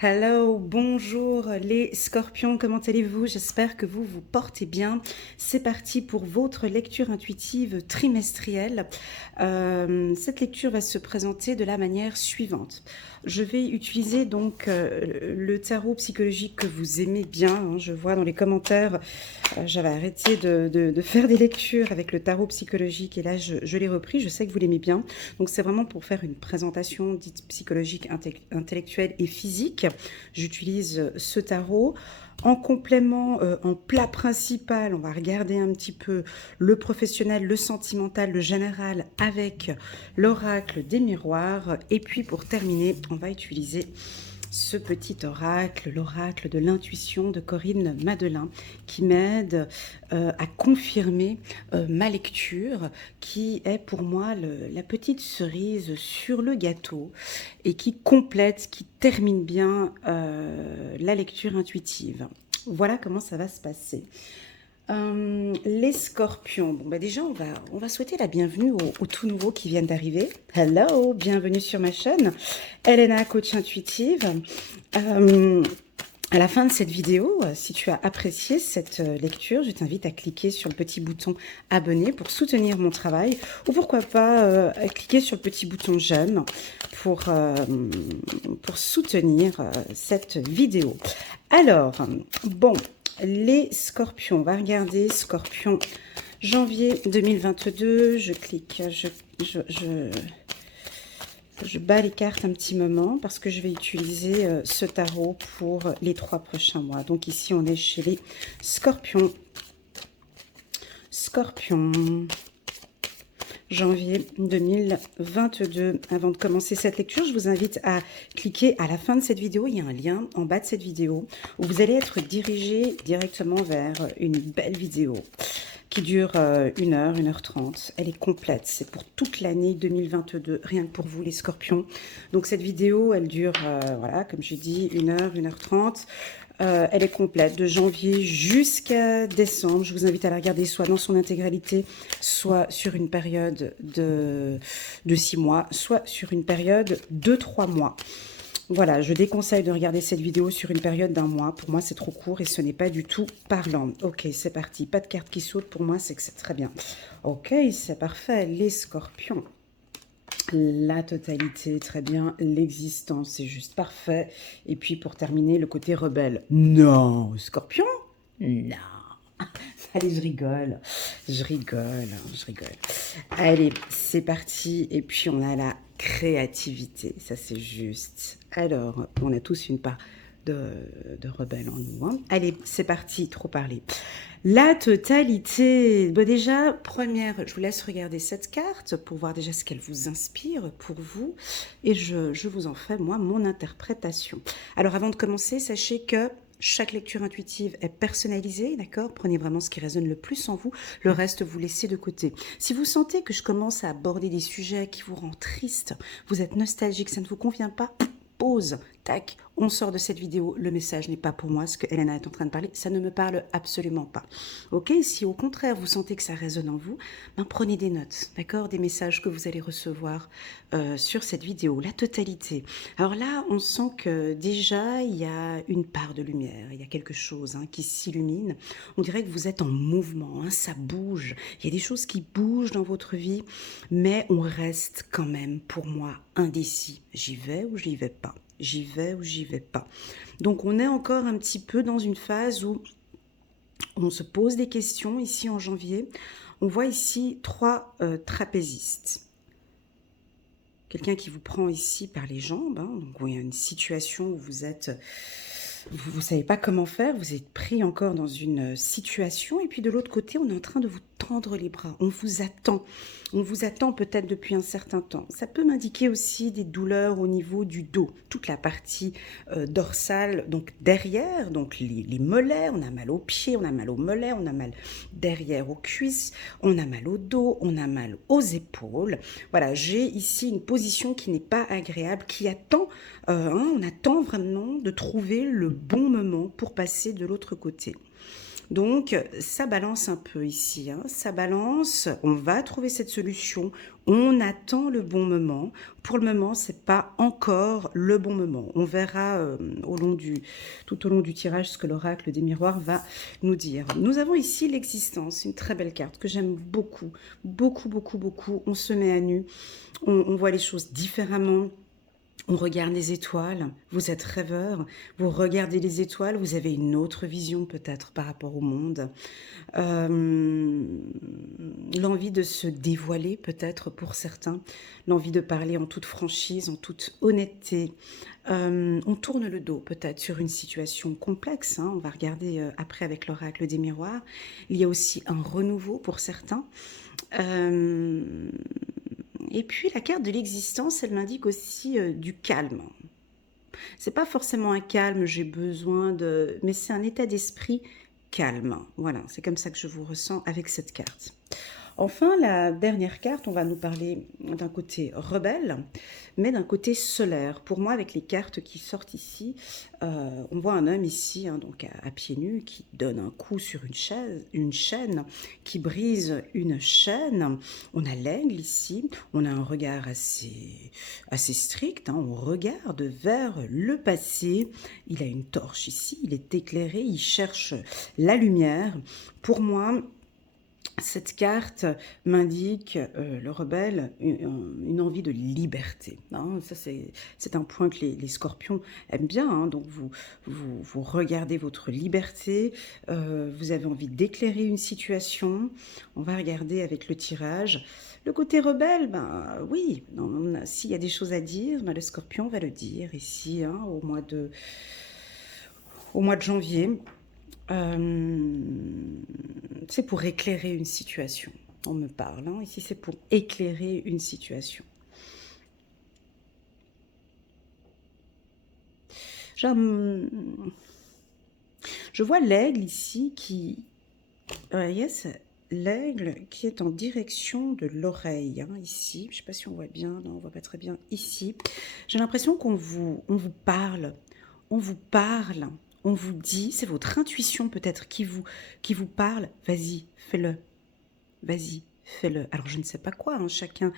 Hello, bonjour les scorpions, comment allez-vous? J'espère que vous vous portez bien. C'est parti pour votre lecture intuitive trimestrielle. Cette lecture va se présenter de la manière suivante. Je vais utiliser donc le tarot psychologique que vous aimez bien. Hein. Je vois dans les commentaires, j'avais arrêté de faire des lectures avec le tarot psychologique et là je l'ai repris. Je sais que vous l'aimez bien. Donc c'est vraiment pour faire une présentation dite psychologique, intellectuelle et physique. J'utilise ce tarot. En complément, en plat principal, on va regarder un petit peu le professionnel, le sentimental, le général avec l'oracle des miroirs. Et puis pour terminer, on va utiliser ce petit oracle, l'oracle de l'intuition de Corinne Madelin, qui m'aide à confirmer ma lecture, qui est pour moi la petite cerise sur le gâteau et qui complète, qui termine bien la lecture intuitive. Voilà comment ça va se passer. Les scorpions. Bon, bah déjà, on va souhaiter la bienvenue aux tout nouveaux qui viennent d'arriver. Hello, bienvenue sur ma chaîne. Elena, coach intuitive. À la fin de cette vidéo, si tu as apprécié cette lecture, je t'invite à cliquer sur le petit bouton abonner pour soutenir mon travail ou pourquoi pas cliquer sur le petit bouton j'aime pour soutenir cette vidéo. Alors, bon, les scorpions, on va regarder scorpion janvier 2022, je clique, je bats les cartes un petit moment parce que je vais utiliser ce tarot pour les 3 prochains mois. Donc ici, on est chez les scorpions. Scorpion, janvier 2022. Avant de commencer cette lecture, je vous invite à cliquer à la fin de cette vidéo. Il y a un lien en bas de cette vidéo où vous allez être dirigé directement vers une belle vidéo qui dure 1h30. Elle est complète, c'est pour toute l'année 2022, rien que pour vous les scorpions. Donc cette vidéo, elle dure, voilà, comme j'ai dit, 1h30. Elle est complète de janvier jusqu'à décembre. Je vous invite à la regarder soit dans son intégralité, soit sur une période de 6 mois, soit sur une période de 3 mois. Voilà, je déconseille de regarder cette vidéo sur une période d'1 mois. Pour moi, c'est trop court et ce n'est pas du tout parlant. Ok, c'est parti. Pas de carte qui saute. Pour moi, c'est que c'est très bien. Ok, c'est parfait. Les scorpions. La totalité, très bien. L'existence, c'est juste parfait. Et puis, pour terminer, le côté rebelle. Non, scorpion? Non. Allez, je rigole. Je rigole. Allez, c'est parti. Et puis, on a la créativité. Ça, c'est juste. Alors, on a tous une part de rebelle en nous. Hein. Allez, c'est parti. Trop parlé. La totalité. Bon, déjà, première, je vous laisse regarder cette carte pour voir déjà ce qu'elle vous inspire pour vous. Et je vous en fais, moi, mon interprétation. Alors, avant de commencer, sachez que chaque lecture intuitive est personnalisée, d'accord? Prenez vraiment ce qui résonne le plus en vous, le reste vous laissez de côté. Si vous sentez que je commence à aborder des sujets qui vous rendent triste, vous êtes nostalgique, ça ne vous convient pas, pause, tac, on sort de cette vidéo, le message n'est pas pour moi, ce que Elena est en train de parler, ça ne me parle absolument pas. Ok, si au contraire vous sentez que ça résonne en vous, ben prenez des notes, d'accord, des messages que vous allez recevoir sur cette vidéo, la totalité. Alors là, on sent que déjà il y a une part de lumière, il y a quelque chose hein, qui s'illumine. On dirait que vous êtes en mouvement, hein, ça bouge. Il y a des choses qui bougent dans votre vie, mais on reste quand même, pour moi, indécis. J'y vais ou j'y vais pas? J'y vais ou j'y vais pas. Donc on est encore un petit peu dans une phase où on se pose des questions ici en janvier. On voit ici 3 trapézistes. Quelqu'un qui vous prend ici par les jambes. Hein, donc il y a une situation où vous êtes... Vous ne savez pas comment faire, vous êtes pris encore dans une situation. Et puis de l'autre côté, on est en train de vous tendre les bras. On vous attend. On vous attend peut-être depuis un certain temps. Ça peut m'indiquer aussi des douleurs au niveau du dos. Toute la partie dorsale, donc derrière, donc les mollets. On a mal aux pieds, on a mal aux mollets, on a mal derrière aux cuisses, on a mal au dos, on a mal aux épaules. Voilà, j'ai ici une position qui n'est pas agréable, qui attend, on attend vraiment de trouver le bon moment pour passer de l'autre côté. Donc, ça balance un peu ici, hein, ça balance, on va trouver cette solution, on attend le bon moment. Pour le moment, c'est pas encore le bon moment. On verra tout au long du tirage ce que l'oracle des miroirs va nous dire. Nous avons ici l'existence, une très belle carte que j'aime beaucoup, beaucoup, beaucoup, beaucoup. On se met à nu, on voit les choses différemment. On regarde les étoiles, vous êtes rêveur, vous regardez les étoiles, vous avez une autre vision peut-être par rapport au monde. L'envie de se dévoiler peut-être pour certains, l'envie de parler en toute franchise, en toute honnêteté. On tourne le dos peut-être sur une situation complexe, hein, on va regarder après avec l'oracle des miroirs. Il y a aussi un renouveau pour certains. Et puis la carte de l'existence, elle m'indique aussi du calme. C'est pas forcément un calme, j'ai besoin de... Mais c'est un état d'esprit calme. Voilà, c'est comme ça que je vous ressens avec cette carte. Enfin, la dernière carte, on va nous parler d'un côté rebelle, mais d'un côté solaire. Pour moi, avec les cartes qui sortent ici, on voit un homme ici, hein, donc à pieds nus, qui donne un coup sur une chaîne, qui brise une chaîne. On a l'aigle ici, on a un regard assez strict, hein, on regarde vers le passé. Il a une torche ici, il est éclairé, il cherche la lumière. Pour moi, cette carte m'indique, le rebelle, une envie de liberté. Hein. Ça, c'est un point que les scorpions aiment bien. Hein. Donc, vous regardez votre liberté, vous avez envie d'éclairer une situation. On va regarder avec le tirage. Le côté rebelle, ben oui, s'il y a des choses à dire, ben, le scorpion va le dire ici, hein, au mois de janvier. C'est pour éclairer une situation. On me parle, hein. Ici c'est pour éclairer une situation. Genre, je vois l'aigle ici qui... yes, l'aigle qui est en direction de l'oreille, hein, ici. Je ne sais pas si on voit bien, non, on ne voit pas très bien ici. J'ai l'impression on vous parle, on vous parle, on vous dit, c'est votre intuition peut-être qui vous parle. Vas-y, fais-le. Vas-y, fais-le. Alors, je ne sais pas quoi, hein, chacun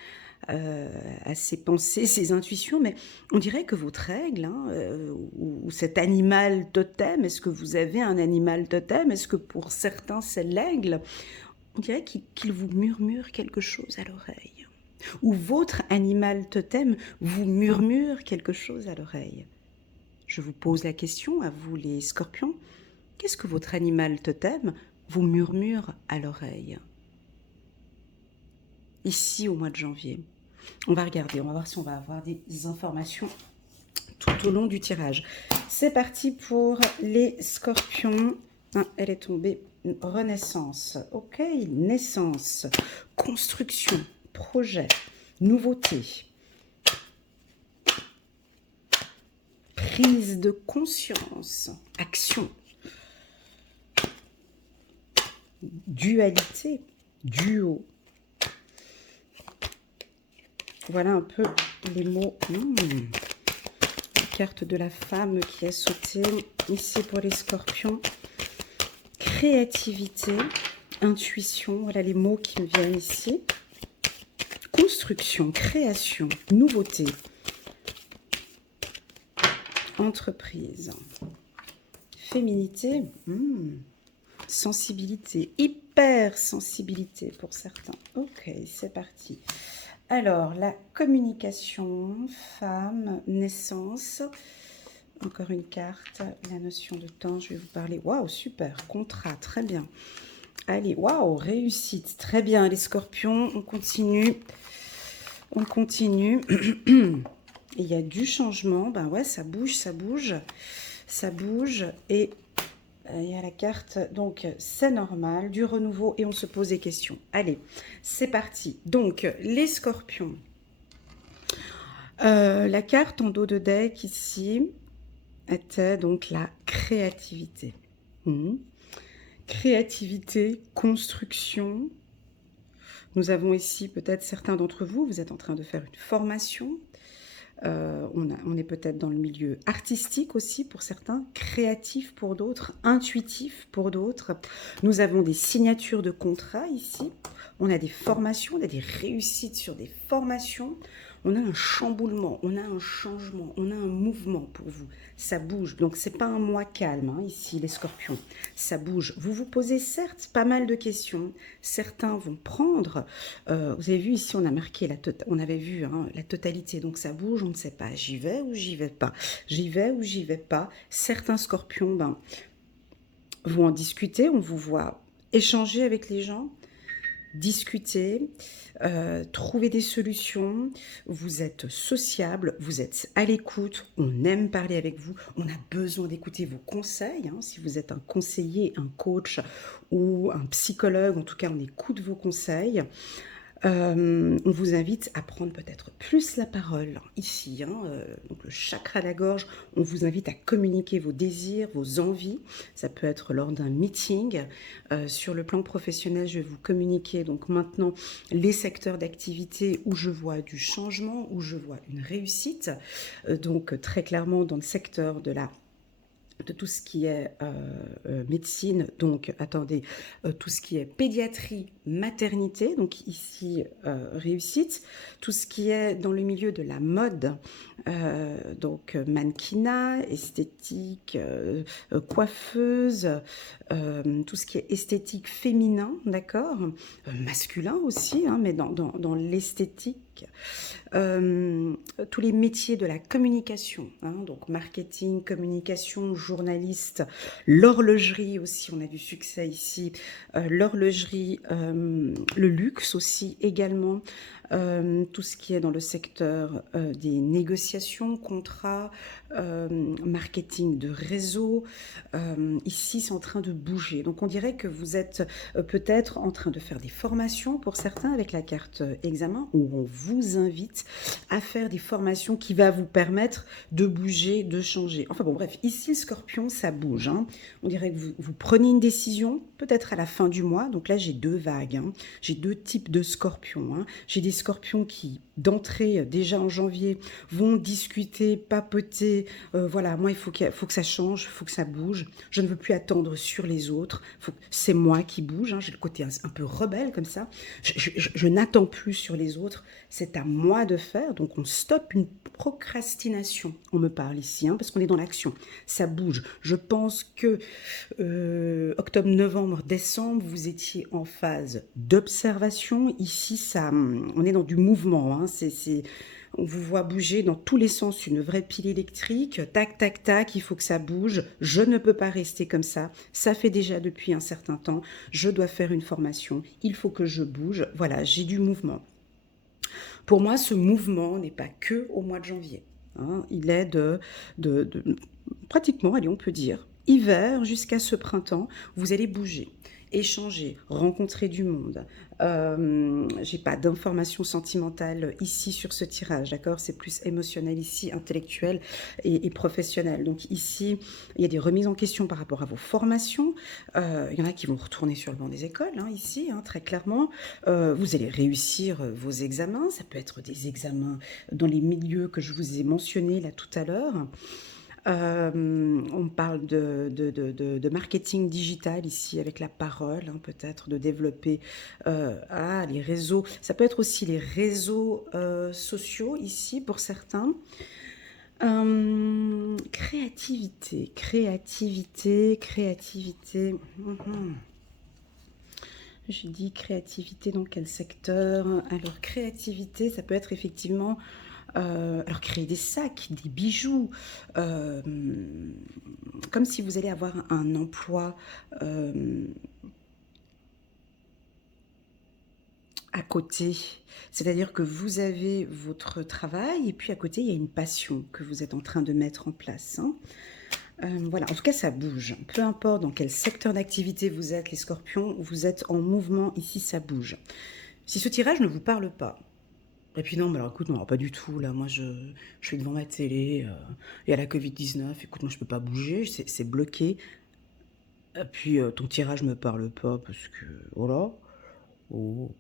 a ses pensées, ses intuitions, mais on dirait que votre aigle, hein, ou cet animal totem, est-ce que vous avez un animal totem? Est-ce que pour certains, c'est l'aigle? On dirait qu'il vous murmure quelque chose à l'oreille. Ou votre animal totem vous murmure quelque chose à l'oreille. Je vous pose la question, à vous les scorpions, qu'est-ce que votre animal totem vous murmure à l'oreille? Ici au mois de janvier. On va regarder, on va voir si on va avoir des informations tout au long du tirage. C'est parti pour les scorpions. Ah, elle est tombée. Renaissance. Ok, naissance, construction, projet, nouveauté, prise de conscience, action, dualité, duo. Voilà un peu les mots. La carte de la femme qui a sauté ici pour les scorpions. Créativité, intuition, voilà les mots qui me viennent ici. Construction, création, nouveauté, entreprise, féminité, sensibilité, hypersensibilité pour certains. Ok, c'est parti. Alors, la communication, femme, naissance, encore une carte, la notion de temps, je vais vous parler. Waouh, super, contrat, très bien. Allez, waouh, réussite, très bien, les scorpions, on continue. On continue. Il y a du changement, ben ouais, ça bouge, ça bouge, ça bouge, et il y a la carte, donc c'est normal, du renouveau, et on se pose des questions. Allez, c'est parti. Donc, les scorpions. La carte en dos de deck ici était donc la créativité. Créativité, construction. Nous avons ici peut-être certains d'entre vous, vous êtes en train de faire une formation. On est peut-être dans le milieu artistique aussi pour certains, créatif pour d'autres, intuitif pour d'autres. Nous avons des signatures de contrats ici. On a des formations, on a des réussites sur des formations. On a un chamboulement, on a un changement, on a un mouvement pour vous. Ça bouge. Donc, c'est pas un mois calme, hein, ici, les scorpions. Ça bouge. Vous vous posez certes pas mal de questions. Certains vont prendre. Vous avez vu ici, on a marqué on avait vu hein, la totalité. Donc, ça bouge, on ne sait pas. J'y vais ou j'y vais pas. J'y vais ou j'y vais pas. Certains scorpions vont en discuter. On vous voit échanger avec les gens, discuter, trouver des solutions, vous êtes sociable, vous êtes à l'écoute, on aime parler avec vous, on a besoin d'écouter vos conseils, hein, si vous êtes un conseiller, un coach ou un psychologue, en tout cas on écoute vos conseils. On vous invite à prendre peut-être plus la parole ici, hein, donc le chakra de la gorge, on vous invite à communiquer vos désirs, vos envies. Ça peut être lors d'un meeting. Sur le plan professionnel, je vais vous communiquer donc maintenant les secteurs d'activité où je vois du changement, où je vois une réussite. Donc très clairement dans le secteur de tout ce qui est médecine, donc attendez, tout ce qui est pédiatrie, maternité, donc ici réussite, tout ce qui est dans le milieu de la mode, donc mannequinat, esthétique, coiffeuse, tout ce qui est esthétique féminin, d'accord, masculin aussi, hein, mais dans l'esthétique. Tous les métiers de la communication, hein, donc marketing, communication, journaliste, l'horlogerie aussi, on a du succès ici, l'horlogerie, le luxe aussi également, tout ce qui est dans le secteur des négociations, contrats, marketing de réseau. Ici, c'est en train de bouger. Donc, on dirait que vous êtes peut-être en train de faire des formations pour certains avec la carte examen, où on vous invite à faire des formations qui va vous permettre de bouger, de changer. Enfin bon, bref, ici, le scorpion, ça bouge, hein. On dirait que vous prenez une décision, peut-être à la fin du mois. Donc là, j'ai deux vagues, hein. J'ai deux types de scorpions, hein. J'ai des scorpions qui, d'entrée, déjà en janvier, vont discuter, papoter. Voilà, moi, il faut que ça change, il faut que ça bouge. Je ne veux plus attendre sur les autres. C'est moi qui bouge, hein. J'ai le côté un peu rebelle comme ça. Je n'attends plus sur les autres. C'est à moi de faire. Donc, on stoppe une procrastination. On me parle ici, hein, parce qu'on est dans l'action. Ça bouge. Je pense que octobre, novembre, décembre, vous étiez en phase d'observation. Ici, on est dans du mouvement, hein. On vous voit bouger dans tous les sens, une vraie pile électrique. Tac, tac, tac, il faut que ça bouge. Je ne peux pas rester comme ça. Ça fait déjà depuis un certain temps. Je dois faire une formation. Il faut que je bouge. Voilà, j'ai du mouvement. Pour moi, ce mouvement n'est pas que au mois de janvier, hein. Il est pratiquement, allez, on peut dire, hiver jusqu'à ce printemps. Vous allez bouger, échanger, rencontrer du monde. J'ai pas d'informations sentimentales ici sur ce tirage, d'accord? C'est plus émotionnel ici, intellectuel et professionnel. Donc ici, il y a des remises en question par rapport à vos formations. Il y en a qui vont retourner sur le banc des écoles, hein, ici, hein, très clairement. Vous allez réussir vos examens. Ça peut être des examens dans les milieux que je vous ai mentionnés là tout à l'heure. On parle de marketing digital ici avec la parole, hein, peut-être de développer les réseaux. Ça peut être aussi les réseaux sociaux ici pour certains. Créativité, créativité, créativité. Je dis créativité dans quel secteur? Alors créativité, ça peut être effectivement alors créer des sacs, des bijoux, comme si vous allez avoir un emploi à côté. C'est-à-dire que vous avez votre travail et puis à côté, il y a une passion que vous êtes en train de mettre en place, hein. Voilà, en tout cas, ça bouge. Peu importe dans quel secteur d'activité vous êtes, les scorpions, vous êtes en mouvement, ici, ça bouge. Si ce tirage ne vous parle pas, et puis non, mais alors écoute, non, pas du tout, là, moi, je suis devant ma télé, il y a la Covid-19, écoute, moi, je peux pas bouger, c'est bloqué. Et puis, ton tirage me parle pas, parce que, voilà, oh,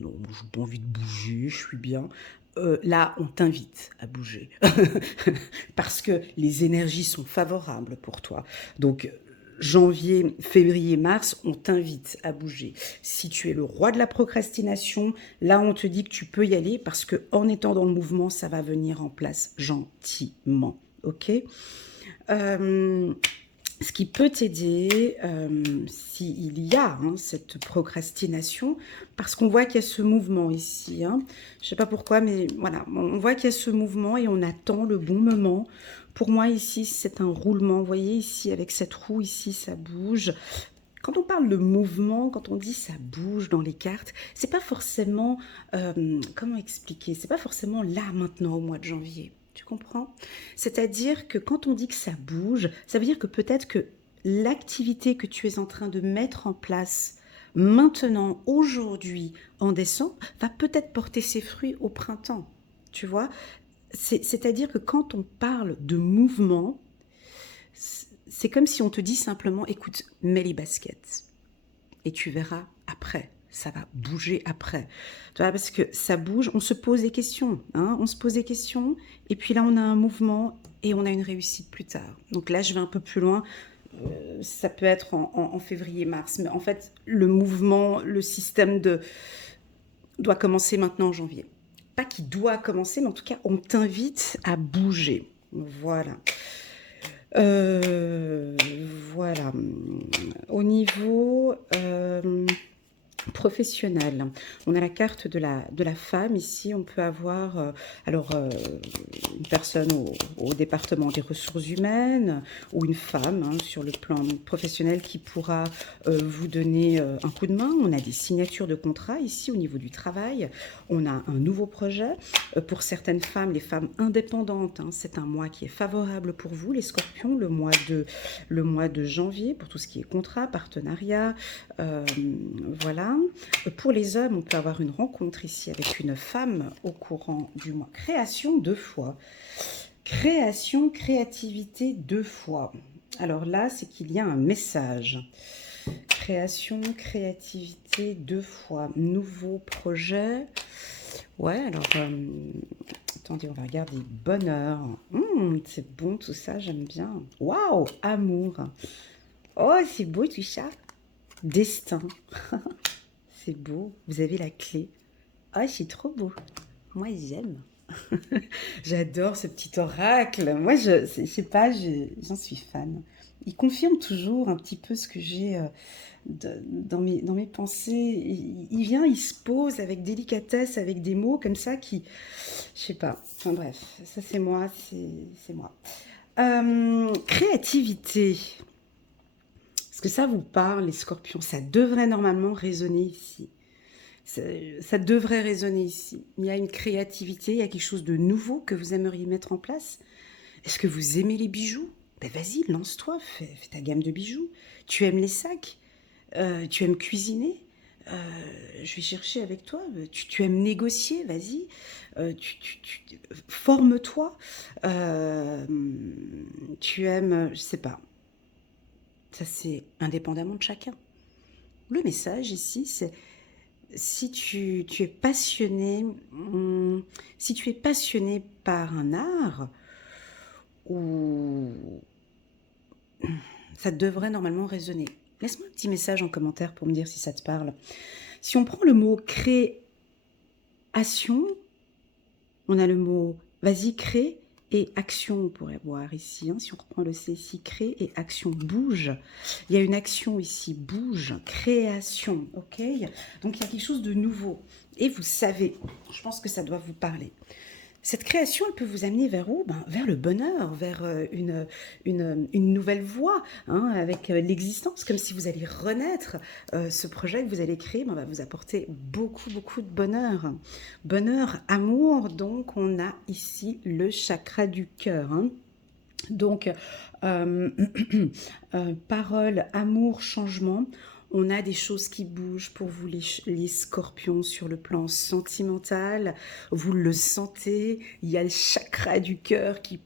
non, j'ai pas envie de bouger, je suis bien. là, on t'invite à bouger parce que les énergies sont favorables pour toi. Donc, janvier, février, mars, on t'invite à bouger. Si tu es le roi de la procrastination, là, on te dit que tu peux y aller parce que en étant dans le mouvement, ça va venir en place gentiment. Ok? Euh, Ce qui peut t'aider, s'il y a cette procrastination, parce qu'on voit qu'il y a ce mouvement ici. Je ne sais pas pourquoi, mais voilà, on voit qu'il y a ce mouvement et on attend le bon moment. Pour moi, ici, c'est un roulement. Vous voyez, ici, avec cette roue, ici, ça bouge. Quand on parle de mouvement, quand on dit ça bouge dans les cartes, c'est pas forcément, comment expliquer, c'est pas forcément là maintenant au mois de janvier. Tu comprends? C'est-à-dire que quand on dit que ça bouge, ça veut dire que peut-être que l'activité que tu es en train de mettre en place maintenant, aujourd'hui, en décembre, va peut-être porter ses fruits au printemps. Tu vois? C'est-à-dire que quand on parle de mouvement, c'est comme si on te dit simplement, écoute, mets les baskets et tu verras après. Ça va bouger après. Tu vois, parce que ça bouge, on se pose des questions. On se pose des questions et puis là, on a un mouvement et on a une réussite plus tard. Donc là, je vais un peu plus loin. Ça peut être en février-mars. Mais en fait, le mouvement, le système doit commencer maintenant en janvier. Pas qu'il doit commencer, mais en tout cas, on t'invite à bouger. Voilà. Euh, voilà. Au niveau professionnel, on a la carte de la femme. Ici, on peut avoir une personne au département des ressources humaines ou une femme sur le plan professionnel qui pourra vous donner un coup de main. On a des signatures de contrats ici au niveau du travail. On a un nouveau projet. Pour certaines femmes, les femmes indépendantes, c'est un mois qui est favorable pour vous, les scorpions, le mois de janvier, pour tout ce qui est contrat, partenariat, voilà. Pour les hommes, on peut avoir une rencontre ici avec une femme au courant du mois. Création 2 fois. Création, créativité 2 fois. Alors là, c'est qu'il y a un message. Création, créativité 2 fois. Nouveau projet. Ouais, alors, attendez, on va regarder. Bonheur. C'est bon tout ça, j'aime bien. Waouh, amour. Oh, c'est beau tout ça. Destin. C'est beau. Vous avez la clé. Oh, c'est trop beau. Moi, j'aime. J'adore ce petit oracle. Moi, je sais pas, j'en suis fan. Il confirme toujours un petit peu ce que j'ai dans mes pensées. Il vient, il se pose avec délicatesse, avec des mots comme ça qui... Je sais pas. Enfin bref, ça c'est moi, c'est moi. Créativité. Est-ce que ça vous parle, les scorpions? Ça devrait normalement résonner ici. Ça devrait résonner ici. Il y a une créativité, il y a quelque chose de nouveau que vous aimeriez mettre en place. Est-ce que vous aimez les bijoux? Ben vas-y, lance-toi, fais ta gamme de bijoux. Tu aimes les sacs? Tu aimes cuisiner? Je vais chercher avec toi. Tu aimes négocier? Vas-y. Forme-toi. Tu aimes, je sais pas. Ça, c'est indépendamment de chacun. Le message ici, c'est si tu es passionné, si tu es passionné par un art, ou ça devrait normalement résonner. Laisse-moi un petit message en commentaire pour me dire si ça te parle. Si on prend le mot création, on a le mot vas-y, crée et action, on pourrait voir ici. Si on reprend le C ici, crée et action, bouge. Il y a une action ici, bouge, création, ok? Donc il y a quelque chose de nouveau. Et vous savez, je pense que ça doit vous parler. Cette création, elle peut vous amener vers où? Vers le bonheur, vers une nouvelle voie, avec l'existence, comme si vous alliez renaître. Ce projet que vous allez créer va vous apporter beaucoup, beaucoup de bonheur. Bonheur, amour, donc on a ici le chakra du cœur. Donc, parole, amour, changement. On a des choses qui bougent pour vous, les scorpions, sur le plan sentimental. Vous le sentez, il y a le chakra du cœur qui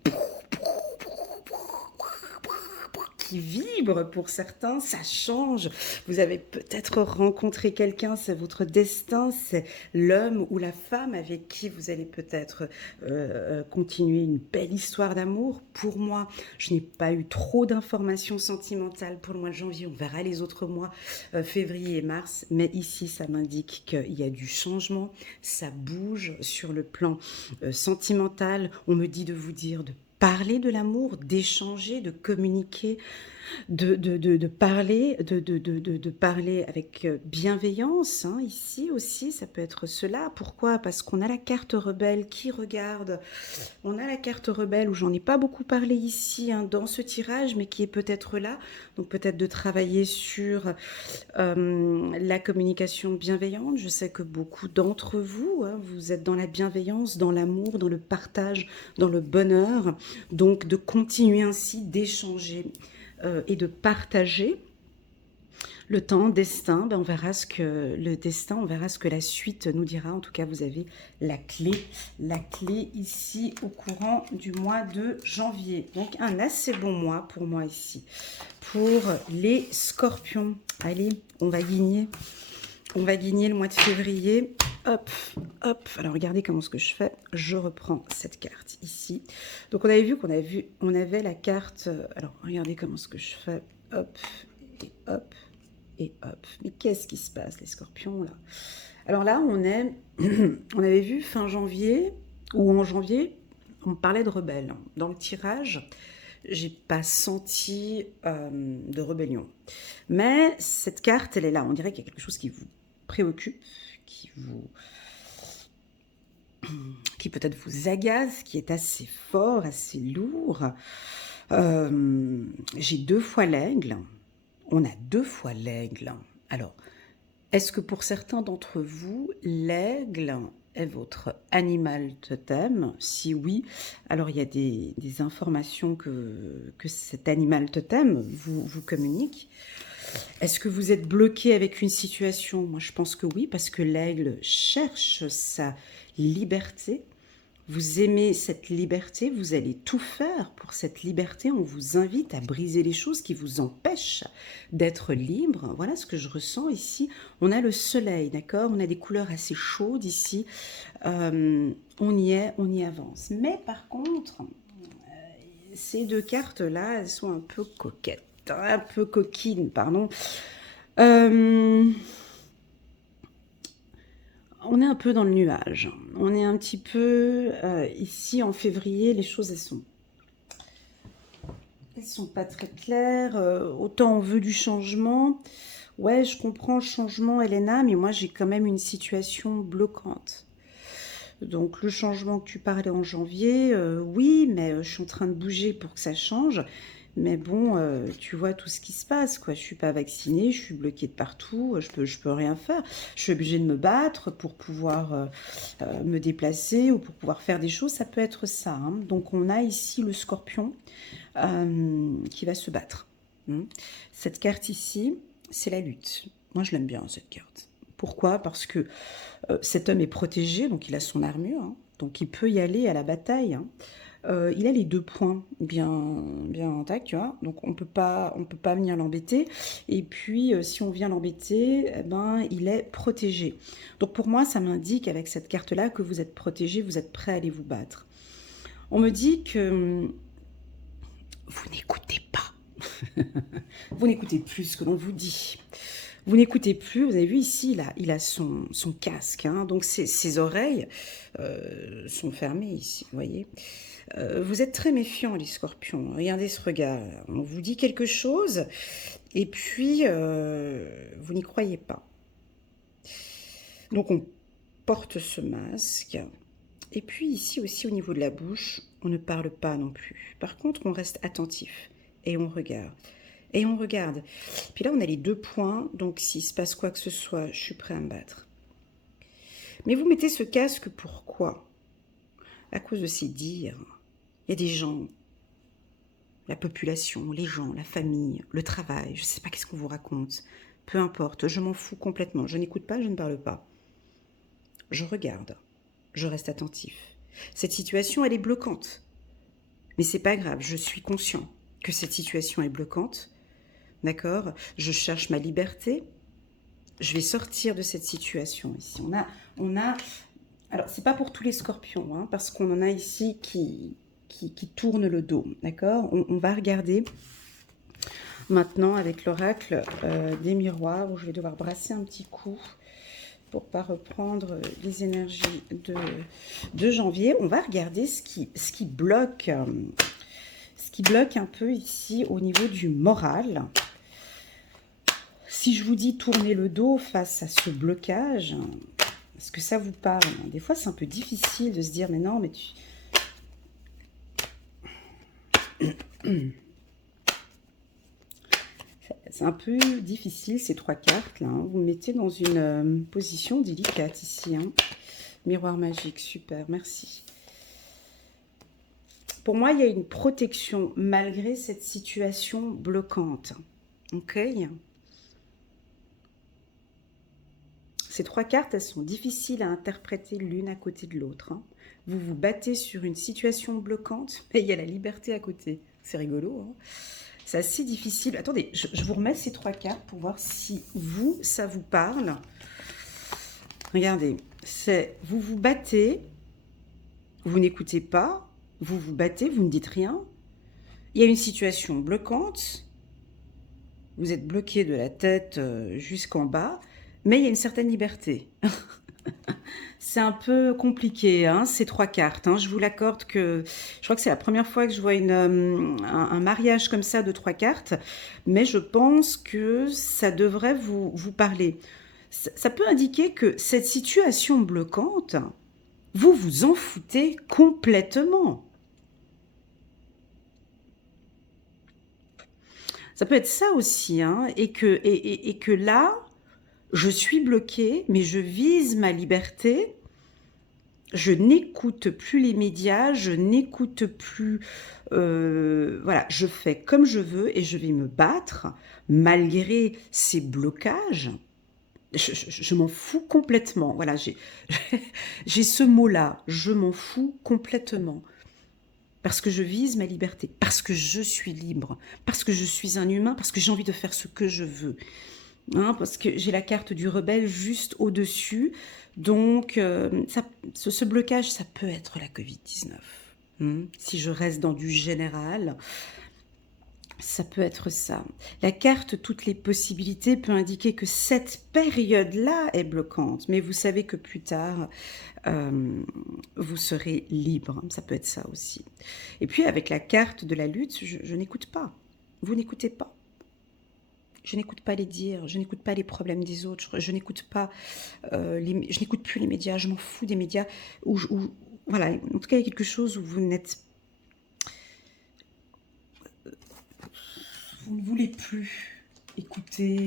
qui vibre pour certains, ça change. Vous avez peut-être rencontré quelqu'un, c'est votre destin, c'est l'homme ou la femme avec qui vous allez peut-être continuer une belle histoire d'amour. Pour moi, je n'ai pas eu trop d'informations sentimentales pour le mois de janvier. On verra les autres mois, février et mars. Mais ici, ça m'indique qu'il y a du changement. Ça bouge sur le plan sentimental. On me dit de vous dire de parler de l'amour, d'échanger, de communiquer, de parler avec bienveillance. Hein, ici aussi, ça peut être cela. Pourquoi? Parce qu'on a la carte rebelle qui regarde. On a la carte rebelle où j'en ai pas beaucoup parlé ici hein, dans ce tirage, mais qui est peut-être là. Donc peut-être de travailler sur la communication bienveillante. Je sais que beaucoup d'entre vous, hein, vous êtes dans la bienveillance, dans l'amour, dans le partage, dans le bonheur. Donc de continuer ainsi d'échanger et de partager le temps, destin, ben on verra ce que le destin, on verra ce que la suite nous dira. En tout cas, vous avez la clé ici au courant du mois de janvier. Donc un assez bon mois pour moi ici. Pour les scorpions. Allez, on va guigner. On va guigner le mois de février. Hop, hop. Alors, regardez comment ce que je fais. Je reprends cette carte ici. Donc, on avait vu on avait la carte. Alors, regardez comment ce que je fais. Hop, et hop, et hop. Mais qu'est-ce qui se passe, les scorpions, là? Alors là, on avait vu fin janvier, ou en janvier, on parlait de rebelles. Dans le tirage, j'ai pas senti de rébellion. Mais cette carte, elle est là. On dirait qu'il y a quelque chose qui vous préoccupe, qui peut-être vous agace, qui est assez fort, assez lourd. J'ai 2 fois l'aigle. On a 2 fois l'aigle. Alors, est-ce que pour certains d'entre vous, l'aigle est votre animal totem? Si oui, alors il y a des informations que cet animal totem vous communique. Est-ce que vous êtes bloqué avec une situation? Moi, je pense que oui, parce que l'aigle cherche sa liberté. Vous aimez cette liberté, vous allez tout faire pour cette liberté. On vous invite à briser les choses qui vous empêchent d'être libre. Voilà ce que je ressens ici. On a le soleil, d'accord? On a des couleurs assez chaudes ici. On y est, on y avance. Mais par contre, ces 2 cartes-là, elles sont un peu coquettes. Un peu coquine, pardon. On est un peu dans le nuage. On est un petit peu ici en février, les choses elles sont pas très claires. Autant on veut du changement. Ouais, je comprends le changement, Elena, mais moi j'ai quand même une situation bloquante. Donc le changement que tu parlais en janvier, oui, mais je suis en train de bouger pour que ça change. Mais bon, tu vois tout ce qui se passe, quoi. Je suis pas vaccinée, je suis bloquée de partout, je peux rien faire. Je suis obligée de me battre pour pouvoir me déplacer ou pour pouvoir faire des choses. Ça peut être ça. Hein. Donc on a ici le scorpion qui va se battre. Cette carte ici, c'est la lutte. Moi, je l'aime bien, cette carte. Pourquoi? Parce que cet homme est protégé, donc il a son armure, hein, donc il peut y aller à la bataille. Hein. Il a les 2 points bien intacts, tu vois. Donc on peut pas venir l'embêter. Et puis si on vient l'embêter, eh ben il est protégé. Donc pour moi, ça m'indique avec cette carte-là que vous êtes protégé, vous êtes prêt à aller vous battre. On me dit que vous n'écoutez pas. Vous n'écoutez plus ce que l'on vous dit. Vous n'écoutez plus, vous avez vu ici, il a son casque, hein, donc ses oreilles sont fermées ici, vous voyez. Vous êtes très méfiants, les scorpions. Regardez ce regard. On vous dit quelque chose et puis vous n'y croyez pas. Donc on porte ce masque. Et puis ici aussi au niveau de la bouche, on ne parle pas non plus. Par contre, on reste attentif et on regarde. Et on regarde. Puis là, on a les 2 points. Donc, s'il se passe quoi que ce soit, je suis prêt à me battre. Mais vous mettez ce casque, pourquoi? À cause de ces dires. Il y a des gens, la population, les gens, la famille, le travail. Je ne sais pas qu'est-ce qu'on vous raconte. Peu importe, je m'en fous complètement. Je n'écoute pas, je ne parle pas. Je regarde. Je reste attentif. Cette situation, elle est bloquante. Mais c'est pas grave, je suis conscient. que cette situation est bloquante. D'accord? Je cherche ma liberté. Je vais sortir de cette situation ici. Alors, c'est pas pour tous les scorpions, hein, parce qu'on en a ici qui tournent le dos. D'accord? On va regarder maintenant avec l'oracle des miroirs, où je vais devoir brasser un petit coup pour pas reprendre les énergies de janvier. On va regarder ce qui bloque un peu ici au niveau du moral. Si je vous dis tourner le dos face à ce blocage, est-ce que ça vous parle? Des fois, c'est un peu difficile de se dire, mais non, mais tu... C'est un peu difficile, ces trois cartes, là. Hein. Vous mettez dans une position délicate ici. Hein. Miroir magique, super, merci. Pour moi, il y a une protection malgré cette situation bloquante. Ok? Ces trois cartes, elles sont difficiles à interpréter l'une à côté de l'autre. Hein. Vous vous battez sur une situation bloquante, et il y a la liberté à côté. C'est rigolo, hein. C'est assez difficile. Attendez, je vous remets ces trois cartes pour voir si vous, ça vous parle. Regardez, c'est vous vous battez, vous n'écoutez pas, vous vous battez, vous ne dites rien. Il y a une situation bloquante, vous êtes bloqué de la tête jusqu'en bas, mais il y a une certaine liberté. C'est un peu compliqué, hein, ces trois cartes. Hein. Je vous l'accorde que je crois que c'est la première fois que je vois un mariage comme ça de trois cartes, mais je pense que ça devrait vous parler. Ça peut indiquer que cette situation bloquante, vous vous en foutez complètement. Ça peut être ça aussi, hein, et que là, je suis bloquée, mais je vise ma liberté. Je n'écoute plus les médias, je n'écoute plus... voilà, je fais comme je veux et je vais me battre malgré ces blocages. Je m'en fous complètement. Voilà, j'ai ce mot-là, je m'en fous complètement. Parce que je vise ma liberté, parce que je suis libre, parce que je suis un humain, parce que j'ai envie de faire ce que je veux. Hein, parce que j'ai la carte du rebelle juste au-dessus. Donc, ce blocage, ça peut être la Covid-19. Si je reste dans du général, ça peut être ça. La carte toutes les possibilités peut indiquer que cette période-là est bloquante. Mais vous savez que plus tard, vous serez libre. Ça peut être ça aussi. Et puis, avec la carte de la lutte, je n'écoute pas. Vous n'écoutez pas. Je n'écoute pas les dires, je n'écoute pas les problèmes des autres, je n'écoute pas, je n'écoute plus les médias, je m'en fous des médias. Voilà, en tout cas, il y a quelque chose où vous ne voulez plus écouter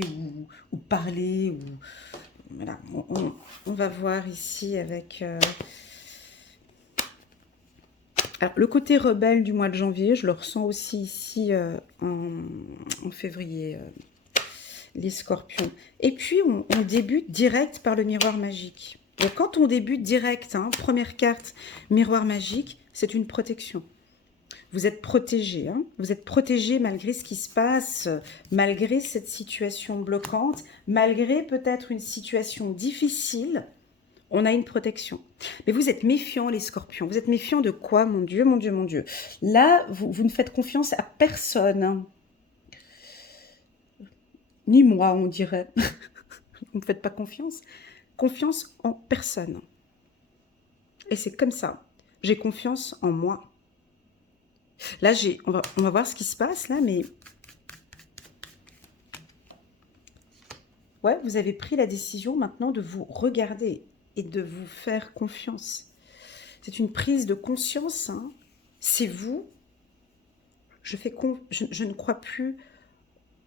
ou parler. Voilà, on va voir ici avec... Alors, le côté rebelle du mois de janvier, je le ressens aussi ici en février. Les scorpions. Et puis, on débute direct par le miroir magique. Donc, quand on débute direct, hein, première carte, miroir magique, c'est une protection. Vous êtes protégé. Hein, vous êtes protégé malgré ce qui se passe, malgré cette situation bloquante, malgré peut-être une situation difficile. On a une protection. Mais vous êtes méfiants, les scorpions. Vous êtes méfiants de quoi, mon Dieu, mon Dieu, mon Dieu. Là, vous ne faites confiance à personne. Ni moi, on dirait. Vous ne me faites pas confiance. Confiance en personne. Et c'est comme ça. J'ai confiance en moi. Là, on va voir ce qui se passe, là, mais... Ouais, vous avez pris la décision maintenant de vous regarder et de vous faire confiance. C'est une prise de conscience. Hein. C'est vous. Je ne crois plus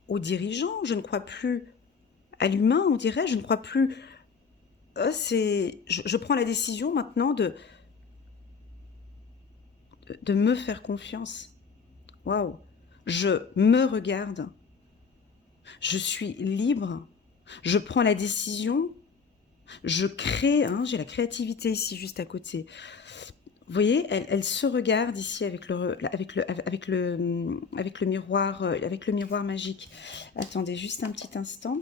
aux dirigeants. Je ne crois plus à l'humain, on dirait. Je ne crois plus... je prends la décision maintenant de me faire confiance. Waouh! Je me regarde. Je suis libre. Je prends la décision. Je crée. Hein, j'ai la créativité ici, juste à côté. Vous voyez, elle se regarde ici avec le miroir magique. Attendez juste un petit instant.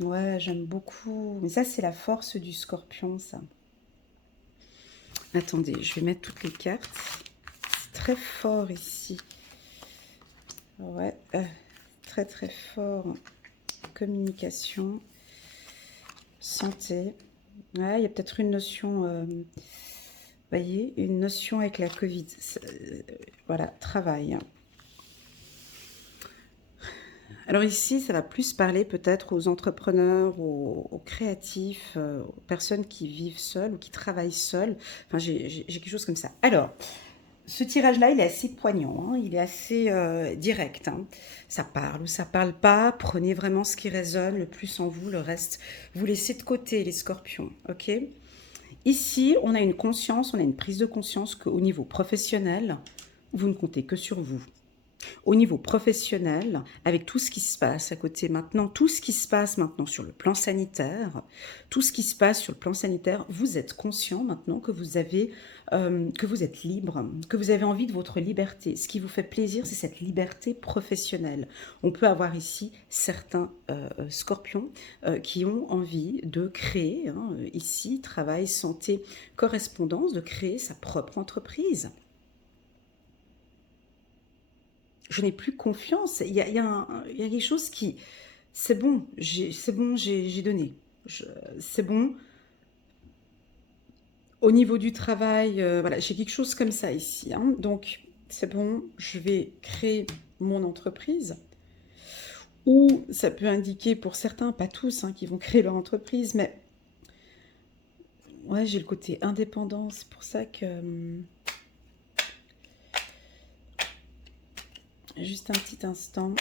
Ouais, j'aime beaucoup. Mais ça, c'est la force du scorpion, ça. Attendez, je vais mettre toutes les cartes. C'est très fort ici. Ouais, très très fort. Communication, santé. Ouais, il y a peut-être une notion, voyez, une notion avec la Covid. Voilà, travail. Alors ici, ça va plus parler peut-être aux entrepreneurs, aux créatifs, aux personnes qui vivent seules ou qui travaillent seules. Enfin, j'ai quelque chose comme ça. Alors, ce tirage-là, il est assez poignant, hein, il est assez direct. Hein. Ça parle ou ça parle pas. Prenez vraiment ce qui résonne le plus en vous. Le reste, vous laissez de côté les scorpions, ok? Ici, on a une conscience, on a une prise de conscience qu'au niveau professionnel, vous ne comptez que sur vous. Au niveau professionnel, avec tout ce qui se passe à côté maintenant, tout ce qui se passe maintenant sur le plan sanitaire, tout ce qui se passe sur le plan sanitaire, vous êtes conscient maintenant que vous êtes libre, que vous avez envie de votre liberté. Ce qui vous fait plaisir, c'est cette liberté professionnelle. On peut avoir ici certains scorpions qui ont envie de créer, hein, ici, travail, santé, correspondance, de créer sa propre entreprise. Je n'ai plus confiance. Il y a quelque chose qui... C'est bon, j'ai donné. C'est bon. Au niveau du travail, voilà, j'ai quelque chose comme ça ici. Hein. Donc, c'est bon, je vais créer mon entreprise. Ou ça peut indiquer pour certains, pas tous, hein, qui vont créer leur entreprise, mais ouais, j'ai le côté indépendant. C'est pour ça que... juste un petit instant.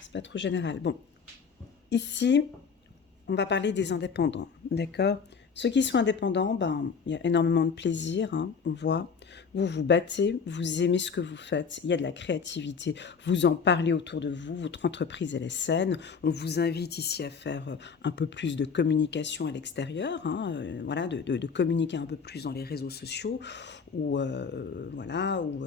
C'est pas trop général. Bon, ici, on va parler des indépendants, d'accord? Ceux qui sont indépendants, ben, il y a énormément de plaisir, hein, on voit. Vous vous battez, vous aimez ce que vous faites, il y a de la créativité, vous en parlez autour de vous, votre entreprise elle est saine, on vous invite ici à faire un peu plus de communication à l'extérieur, hein, voilà, de communiquer un peu plus dans les réseaux sociaux ou, voilà, ou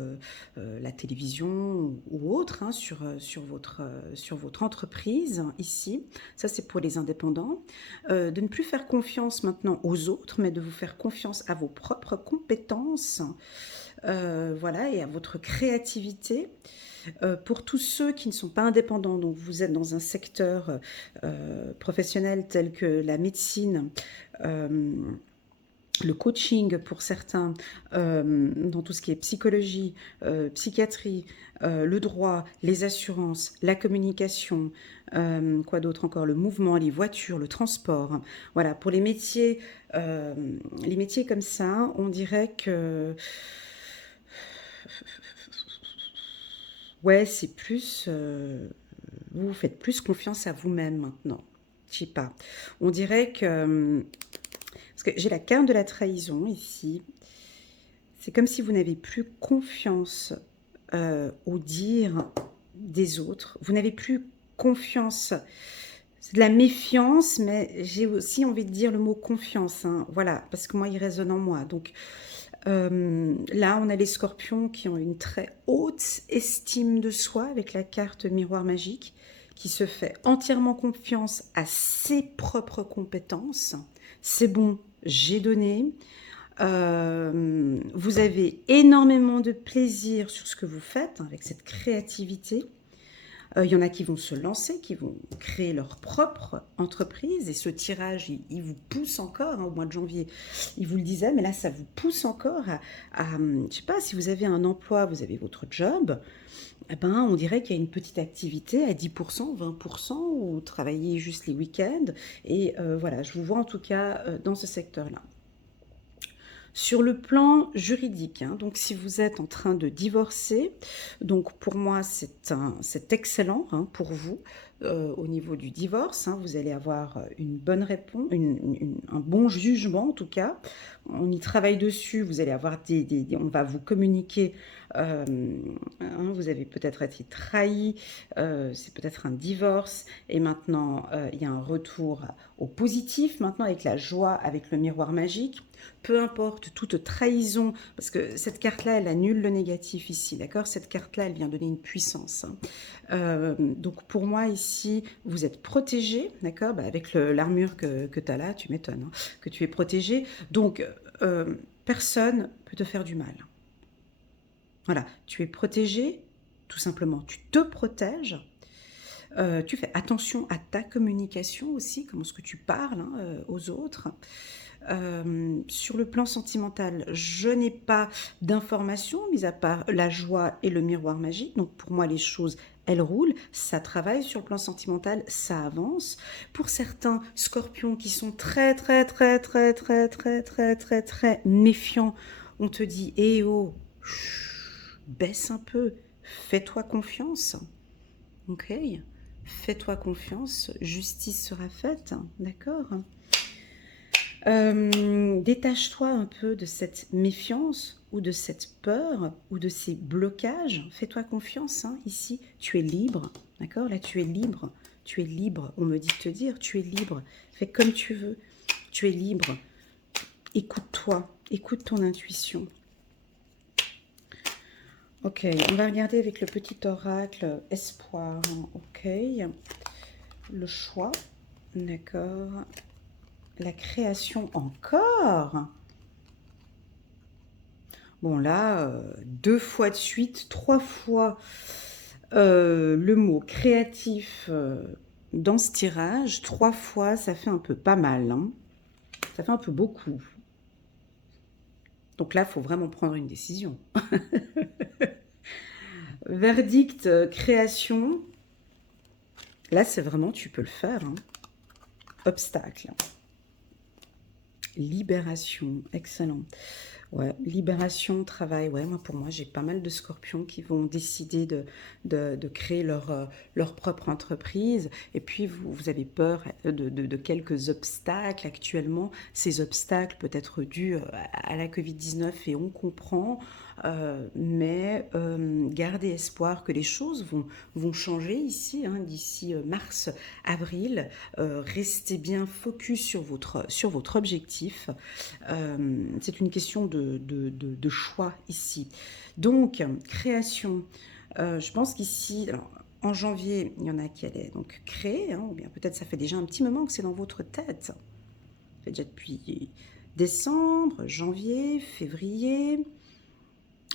la télévision ou autre, hein, sur votre entreprise ici. Ça c'est pour les indépendants. De ne plus faire confiance maintenant aux autres, mais de vous faire confiance à vos propres compétences, voilà, et à votre créativité. Pour tous ceux qui ne sont pas indépendants, donc vous êtes dans un secteur professionnel tel que la médecine, le coaching pour certains, dans tout ce qui est psychologie, psychiatrie, le droit, les assurances, la communication, quoi d'autre encore, le mouvement, les voitures, le transport. Hein. Voilà, pour les métiers comme ça, on dirait que... Ouais, c'est plus... vous faites plus confiance à vous-même maintenant. Je sais pas. On dirait que... Parce que j'ai la carte de la trahison ici. C'est comme si vous n'avez plus confiance au dire des autres. Vous n'avez plus confiance. C'est de la méfiance, mais j'ai aussi envie de dire le mot confiance. Hein. Voilà, parce que moi, il résonne en moi. Donc là, on a les scorpions qui ont une très haute estime de soi avec la carte miroir magique, qui se fait entièrement confiance à ses propres compétences. C'est bon, j'ai donné. Vous avez énormément de plaisir sur ce que vous faites, hein, avec cette créativité. Il y en a qui vont se lancer, qui vont créer leur propre entreprise. Et ce tirage, il vous pousse encore, hein, au mois de janvier. Il vous le disait, mais là, ça vous pousse encore je ne sais pas, si vous avez un emploi, vous avez votre job, eh ben, on dirait qu'il y a une petite activité à 10%, 20%, ou travailler juste les week-ends. Et voilà, je vous vois en tout cas dans ce secteur-là. Sur le plan juridique, hein, donc si vous êtes en train de divorcer, donc pour moi c'est excellent, hein, pour vous. au niveau du divorce, hein. Vous allez avoir une bonne réponse, un bon jugement en tout cas. On y travaille dessus, vous allez avoir on va vous communiquer, hein, vous avez peut-être été trahi, c'est peut-être un divorce, et maintenant il y a un retour au positif, maintenant avec la joie, avec le miroir magique. Peu importe toute trahison, parce que cette carte-là, elle annule le négatif ici, d'accord? Cette carte-là, elle vient donner une puissance, hein. Donc pour moi ici, vous êtes protégé, d'accord? Bah, avec l'armure que tu as là, tu m'étonnes, hein, que tu es protégé. Donc personne peut te faire du mal. Voilà, tu es protégé, tout simplement. Tu te protèges. Tu fais attention à ta communication aussi, comment est-ce que tu parles, hein, aux autres. Sur le plan sentimental, je n'ai pas d'informations, mis à part la joie et le miroir magique. Donc pour moi, les choses, elles roulent, ça travaille sur le plan sentimental, ça avance. Pour certains scorpions qui sont très, très, très, très, très, très, très, très, très méfiants, on te dit, eh oh, baisse un peu, fais-toi confiance. Ok? Fais-toi confiance, justice sera faite, d'accord? Détache-toi un peu de cette méfiance ou de cette peur ou de ces blocages. Fais-toi confiance, hein. Ici, tu es libre, d'accord? Là, tu es libre. Tu es libre, on me dit de te dire, tu es libre. Fais comme tu veux. Tu es libre. Écoute-toi, écoute ton intuition. Ok, on va regarder avec le petit oracle espoir. Ok, le choix, d'accord. La création encore. Bon là, 2 fois de suite, 3 fois le mot créatif dans ce tirage. 3 fois, ça fait un peu pas mal, hein. Ça fait un peu beaucoup. Donc là, il faut vraiment prendre une décision. Verdict, création. Là, c'est vraiment, tu peux le faire, hein. Obstacle. Libération, excellent. Ouais, libération, travail. Ouais, pour moi, j'ai pas mal de scorpions qui vont décider de créer leur propre entreprise. Et puis, vous avez peur de quelques obstacles actuellement. Ces obstacles peuvent être dus à la Covid-19 et on comprend. Mais gardez espoir que les choses vont changer ici, hein, d'ici mars, avril. Restez bien focus sur votre objectif. C'est une question de choix ici. Donc, création. Je pense qu'ici, en janvier, il y en a qui allaient donc créer, hein, ou bien peut-être ça fait déjà un petit moment que c'est dans votre tête. Ça fait déjà depuis décembre, janvier, février.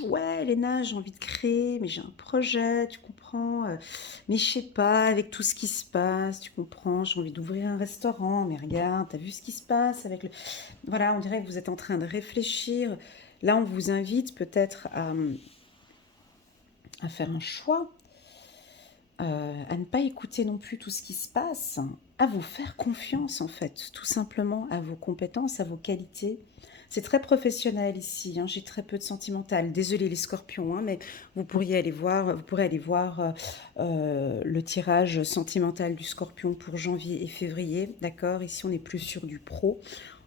Ouais, Léna, j'ai envie de créer, mais j'ai un projet, tu comprends. Mais je sais pas, avec tout ce qui se passe, tu comprends, j'ai envie d'ouvrir un restaurant, mais regarde, t'as vu ce qui se passe avec le... Voilà, on dirait que vous êtes en train de réfléchir. Là, on vous invite peut-être à faire un choix, à ne pas écouter non plus tout ce qui se passe, à vous faire confiance en fait, tout simplement à vos compétences, à vos qualités. C'est très professionnel ici, hein, j'ai très peu de sentimental. Désolée les scorpions, hein, mais vous pourrez aller voir le tirage sentimental du scorpion pour janvier et février, d'accord? Ici on est plus sur du pro.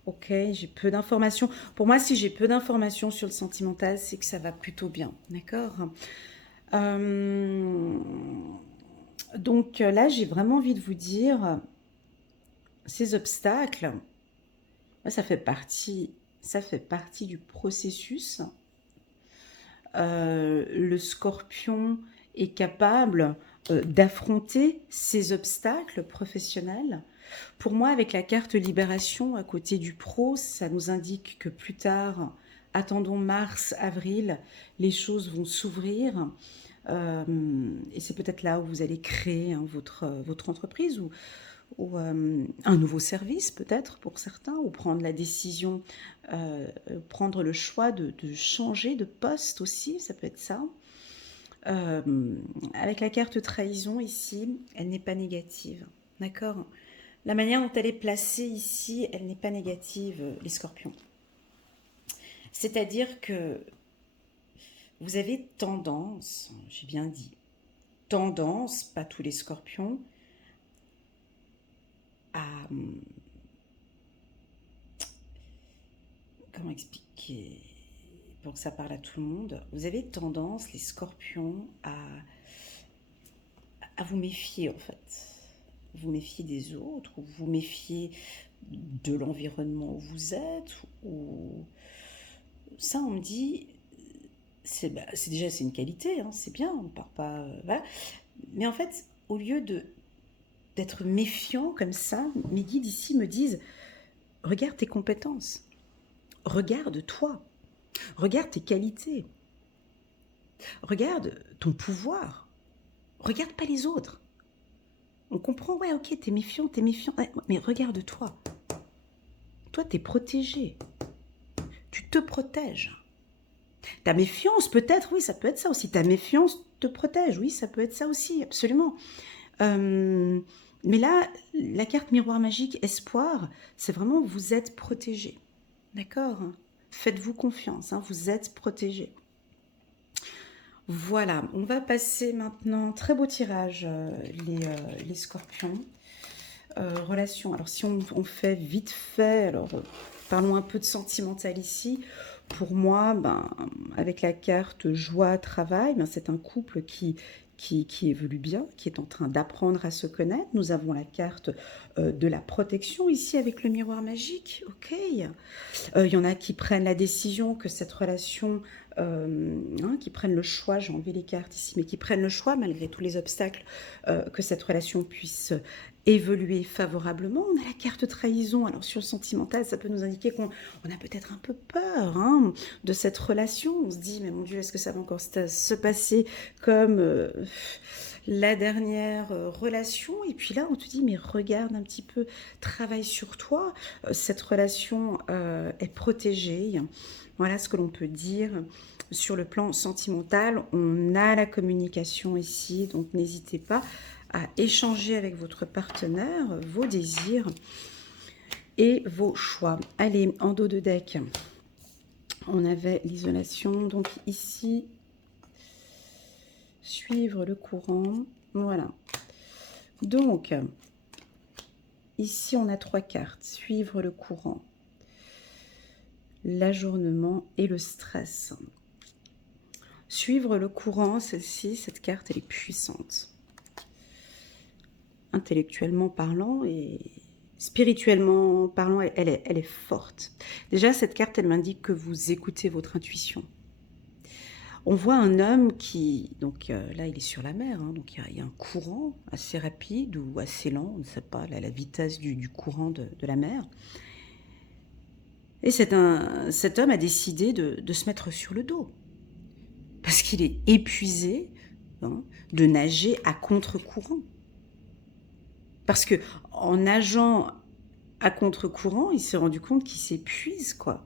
Ok, j'ai peu d'informations. Pour moi, si j'ai peu d'informations sur le sentimental, c'est que ça va plutôt bien, d'accord? Euh, donc là, j'ai vraiment envie de vous dire, ces obstacles, ça fait partie du processus. Le scorpion est capable d'affronter ces obstacles professionnels. Pour moi, avec la carte libération à côté du pro, ça nous indique que plus tard, attendons mars, avril, les choses vont s'ouvrir. Et c'est peut-être là où vous allez créer, hein, votre entreprise ou un nouveau service peut-être pour certains, ou prendre la décision, prendre le choix de changer de poste aussi, ça peut être ça. Euh, Avec la carte trahison ici, elle n'est pas négative, d'accord? La manière dont elle est placée ici, elle n'est pas négative, les scorpions. C'est-à-dire que vous avez tendance, j'ai bien dit, tendance, pas tous les scorpions, comment expliquer pour que ça parle à tout le monde? Vous avez tendance, les scorpions, à vous méfier en fait. Vous méfiez des autres, ou vous méfiez de l'environnement où vous êtes, ou ça on me dit, c'est déjà c'est une qualité, hein, c'est bien, on ne part pas, voilà. Mais en fait, au lieu d'être méfiant comme ça, mes guides ici me disent, regarde tes compétences, regarde toi, regarde tes qualités, regarde ton pouvoir, regarde pas les autres. On comprend, ouais, ok, t'es méfiant, ouais, mais regarde-toi. Toi, t'es protégé. Tu te protèges. Ta méfiance, peut-être, oui, ça peut être ça aussi. Ta méfiance te protège, oui, ça peut être ça aussi, absolument. Mais là, la carte miroir magique espoir, c'est vraiment vous êtes protégé. D'accord? Faites-vous confiance, hein, vous êtes protégé. Voilà, on va passer maintenant, très beau tirage, les scorpions. Relation, alors si on fait vite fait, alors parlons un peu de sentimental ici. Pour moi, avec la carte joie, travail, c'est un couple qui évolue bien, qui est en train d'apprendre à se connaître. Nous avons la carte de la protection ici avec le miroir magique, ok. Il y en a qui prennent la décision que cette relation, qui prennent le choix, j'ai enlevé les cartes ici, mais qui prennent le choix malgré tous les obstacles, que cette relation puisse évoluer favorablement. On a la carte trahison. Alors sur le sentimental, ça peut nous indiquer qu'on a peut-être un peu peur, hein, de cette relation. On se dit, mais mon Dieu, est-ce que ça va encore se passer comme la dernière relation? Et puis là, on te dit, mais regarde un petit peu, travaille sur toi. Cette relation est protégée. Voilà ce que l'on peut dire. Sur le plan sentimental, on a la communication ici, donc n'hésitez pas à échanger avec votre partenaire vos désirs et vos choix. Allez, en dos de deck, on avait l'isolation. Donc ici, suivre le courant. Voilà. Donc, ici, on a 3 cartes. Suivre le courant, l'ajournement et le stress. Suivre le courant, celle-ci, cette carte, elle est puissante. Intellectuellement parlant et spirituellement parlant, elle est forte. Déjà, cette carte, elle m'indique que vous écoutez votre intuition. On voit un homme qui, donc là, il est sur la mer, hein, donc il y a un courant assez rapide ou assez lent, on ne sait pas, la vitesse du courant de la mer. Et cet homme a décidé de se mettre sur le dos, parce qu'il est épuisé, hein, de nager à contre-courant. Parce que en nageant à contre-courant, il s'est rendu compte qu'il s'épuise, quoi,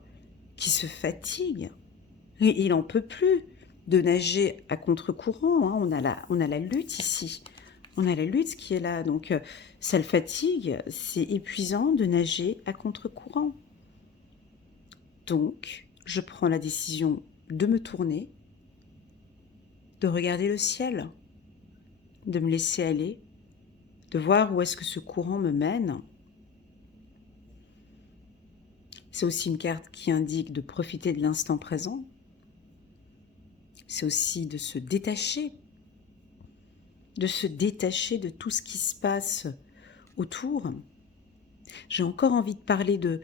qu'il se fatigue. Et il n'en peut plus de nager à contre-courant, hein. On a la lutte ici. On a la lutte qui est là. Donc, ça le fatigue. C'est épuisant de nager à contre-courant. Donc, je prends la décision de me tourner, de regarder le ciel, de me laisser aller, de voir où est-ce que ce courant me mène. C'est aussi une carte qui indique de profiter de l'instant présent. C'est aussi de se détacher de tout ce qui se passe autour. J'ai encore envie de parler de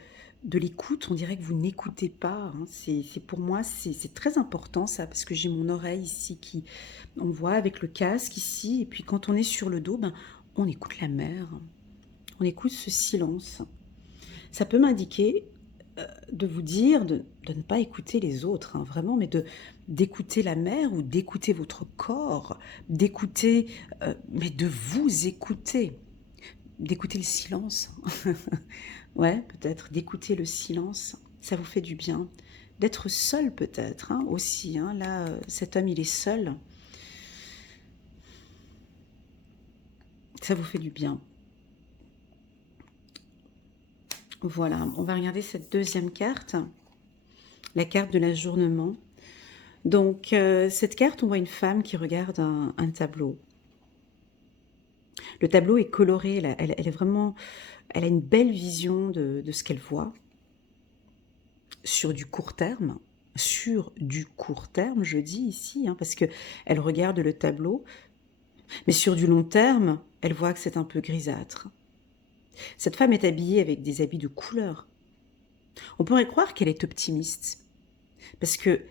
l'écoute. On dirait que vous n'écoutez pas, hein. C'est pour moi, c'est très important ça, parce que j'ai mon oreille ici qui, on voit avec le casque ici, et puis quand on est sur le dos, on écoute la mer, on écoute ce silence. Ça peut m'indiquer de vous dire de ne pas écouter les autres, hein, vraiment, mais d'écouter la mer ou d'écouter votre corps, d'écouter, mais de vous écouter, d'écouter le silence. Ouais, peut-être d'écouter le silence, ça vous fait du bien. D'être seul peut-être, hein, aussi. Hein. Là, cet homme, il est seul. Ça vous fait du bien. Voilà, on va regarder cette deuxième carte, la carte de l'ajournement. Donc, cette carte, on voit une femme qui regarde un tableau. Le tableau est coloré, elle est vraiment, elle a une belle vision de ce qu'elle voit sur du court terme. Sur du court terme, je dis ici, hein, parce que elle regarde le tableau, mais sur du long terme, elle voit que c'est un peu grisâtre. Cette femme est habillée avec des habits de couleur. On pourrait croire qu'elle est optimiste, parce que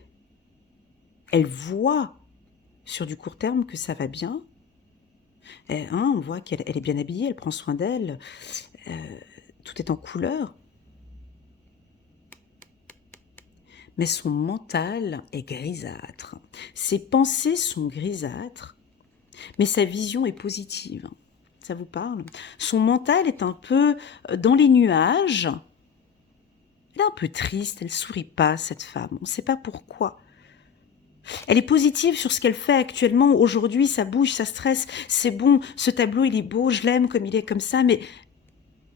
elle voit sur du court terme que ça va bien. Hein, on voit qu'elle est bien habillée, elle prend soin d'elle, tout est en couleur. Mais son mental est grisâtre. Ses pensées sont grisâtres, mais sa vision est positive. Ça vous parle? Son mental est un peu dans les nuages. Elle est un peu triste, elle sourit pas, cette femme. On ne sait pas pourquoi. Elle est positive sur ce qu'elle fait actuellement. Aujourd'hui, ça bouge, ça stresse. C'est bon, ce tableau, il est beau, je l'aime comme il est comme ça. Mais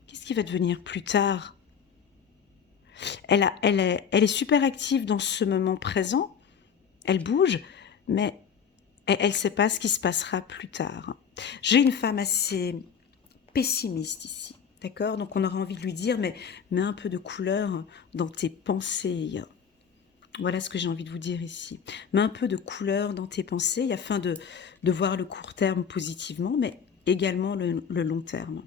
qu'est-ce qui va devenir plus tard? Elle est super active dans ce moment présent. Elle bouge, mais elle ne sait pas ce qui se passera plus tard. J'ai une femme assez pessimiste ici, d'accord? Donc on aura envie de lui dire, mais mets un peu de couleur dans tes pensées. Voilà ce que j'ai envie de vous dire ici. Mets un peu de couleur dans tes pensées afin de voir le court terme positivement, mais également le long terme.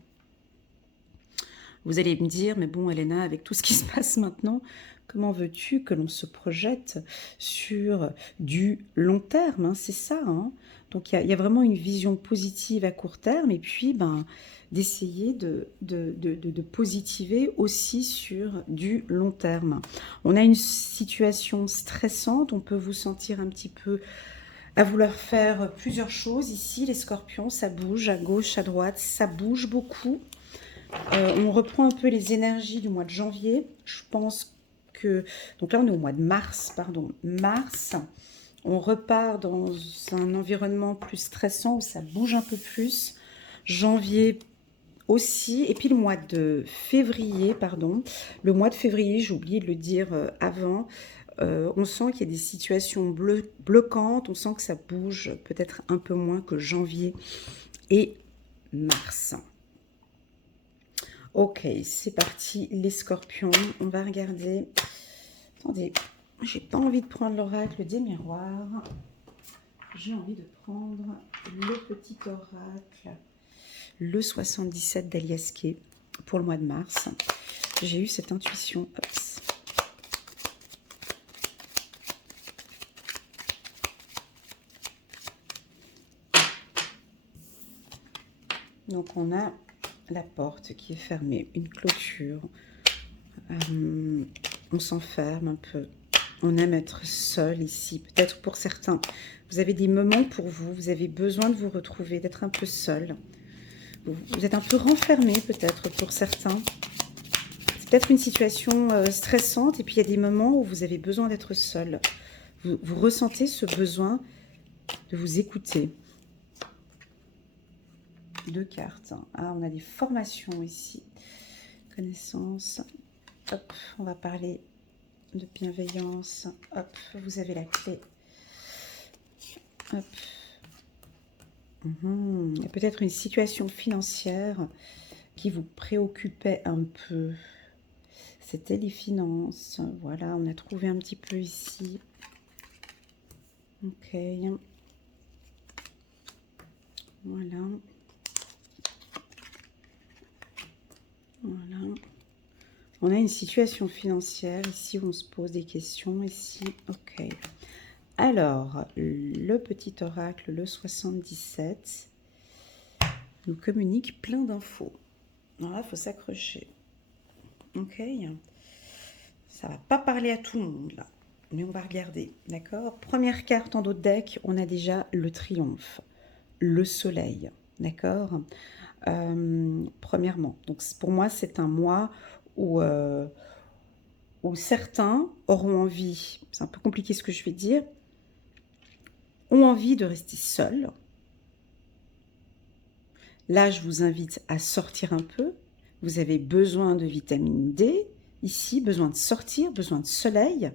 Vous allez me dire, mais bon, Elena, avec tout ce qui se passe maintenant, comment veux-tu que l'on se projette sur du long terme, hein? C'est ça, hein? Donc il y a vraiment une vision positive à court terme et puis d'essayer de positiver aussi sur du long terme. On a une situation stressante, on peut vous sentir un petit peu à vouloir faire plusieurs choses. Ici, les scorpions, ça bouge à gauche, à droite, ça bouge beaucoup. On reprend un peu les énergies du mois de janvier. Je pense que... Donc là, on est au mois de mars, pardon. Mars, on repart dans un environnement plus stressant où ça bouge un peu plus. Janvier aussi. Et puis le mois de février, pardon. Le mois de février, j'ai oublié de le dire avant. On sent qu'il y a des situations bloquantes. On sent que ça bouge peut-être un peu moins que janvier et mars. Ok, c'est parti, les scorpions. On va regarder. Attendez, j'ai pas envie de prendre l'oracle des miroirs. J'ai envie de prendre le petit oracle, le 77 d'Alias Kay pour le mois de mars. J'ai eu cette intuition. Ops. Donc on a la porte qui est fermée, une clôture. On s'enferme un peu. On aime être seul ici. Peut-être pour certains, vous avez des moments pour vous. Vous avez besoin de vous retrouver, d'être un peu seul. Vous êtes un peu renfermé peut-être pour certains. C'est peut-être une situation stressante et puis il y a des moments où vous avez besoin d'être seul. Vous ressentez ce besoin de vous écouter. 2 cartes. Ah, on a des formations ici. Connaissance. Hop, on va parler de bienveillance. Hop, vous avez la clé. Hop. Il y a peut-être une situation financière qui vous préoccupait un peu. C'était les finances. Voilà, on a trouvé un petit peu ici. Ok. Voilà. Voilà. On a une situation financière ici où on se pose des questions. Ici, ok. Alors, le petit oracle, le 77, nous communique plein d'infos. Alors là, il faut s'accrocher. Ok. Ça va pas parler à tout le monde là, mais on va regarder, d'accord? Première carte en dos de deck, on a déjà le triomphe, le soleil, d'accord? Premièrement, donc pour moi, c'est un mois où certains auront envie, c'est un peu compliqué ce que je vais dire, ont envie de rester seuls. Là, je vous invite à sortir un peu. Vous avez besoin de vitamine D, ici, besoin de sortir, besoin de soleil.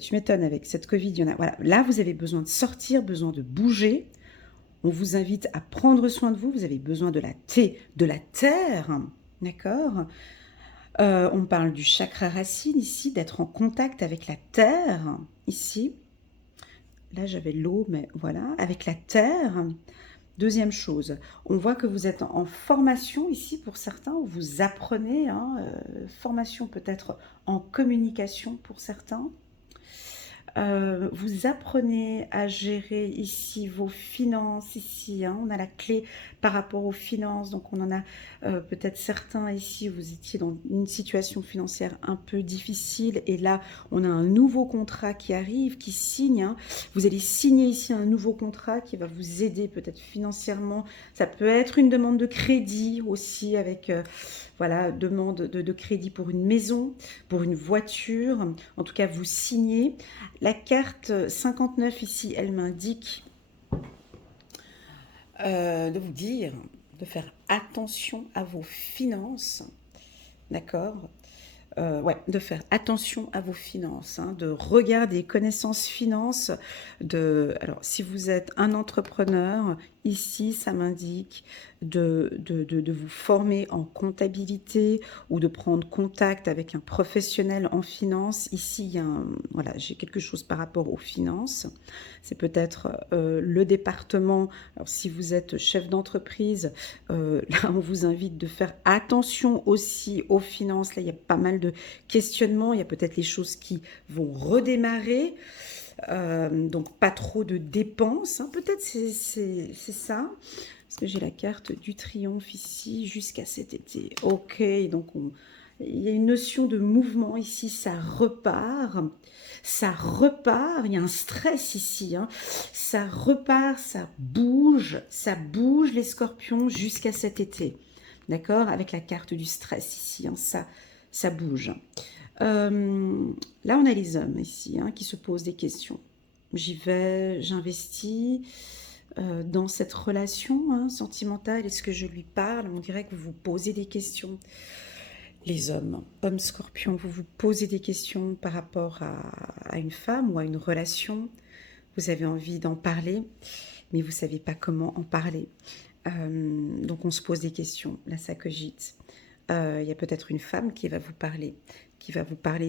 Tu m'étonnes, avec cette Covid, il y en a. Voilà. Là, vous avez besoin de sortir, besoin de bouger. On vous invite à prendre soin de vous. Vous avez besoin de de la terre. D'accord? On parle du chakra racine ici, d'être en contact avec la terre. Ici. Là, j'avais l'eau, mais voilà. Avec la terre. Deuxième chose, on voit que vous êtes en formation ici pour certains, où vous apprenez, hein, formation peut-être en communication pour certains. Vous apprenez à gérer ici vos finances, ici, hein, on a la clé par rapport aux finances, donc on en a peut-être certains ici, vous étiez dans une situation financière un peu difficile, et là, on a un nouveau contrat qui arrive, qui signe, hein. Vous allez signer ici un nouveau contrat qui va vous aider peut-être financièrement, ça peut être une demande de crédit aussi, avec, voilà, demande de crédit pour une maison, pour une voiture, en tout cas, vous signez. La carte 59 ici, elle m'indique de vous dire de faire attention à vos finances, d'accord? Ouais, de faire attention à vos finances, hein, de regarder connaissances finances. Alors, si vous êtes un entrepreneur, ici, ça m'indique de vous former en comptabilité ou de prendre contact avec un professionnel en finance. Ici, il y a voilà, j'ai quelque chose par rapport aux finances. C'est peut-être le département. Alors, si vous êtes chef d'entreprise, là, on vous invite de faire attention aussi aux finances. Là, il y a pas mal de questionnements. Il y a peut-être les choses qui vont redémarrer. Donc, pas trop de dépenses. Hein. Peut-être c'est ça. Parce que j'ai la carte du triomphe ici jusqu'à cet été. Ok, donc il y a une notion de mouvement ici, ça repart. Ça repart, il y a un stress ici. Hein. Ça repart, ça bouge les scorpions jusqu'à cet été. D'accord? Avec la carte du stress ici, hein, ça bouge. Là, on a les hommes ici hein, qui se posent des questions. J'y vais, j'investis dans cette relation hein, sentimentale. Est-ce que je lui parle? On dirait que vous vous posez des questions. Les hommes scorpions, vous vous posez des questions par rapport à une femme ou à une relation. Vous avez envie d'en parler, mais vous ne savez pas comment en parler. Donc on se pose des questions. Là, ça cogite. Il y a peut-être une femme qui va vous parler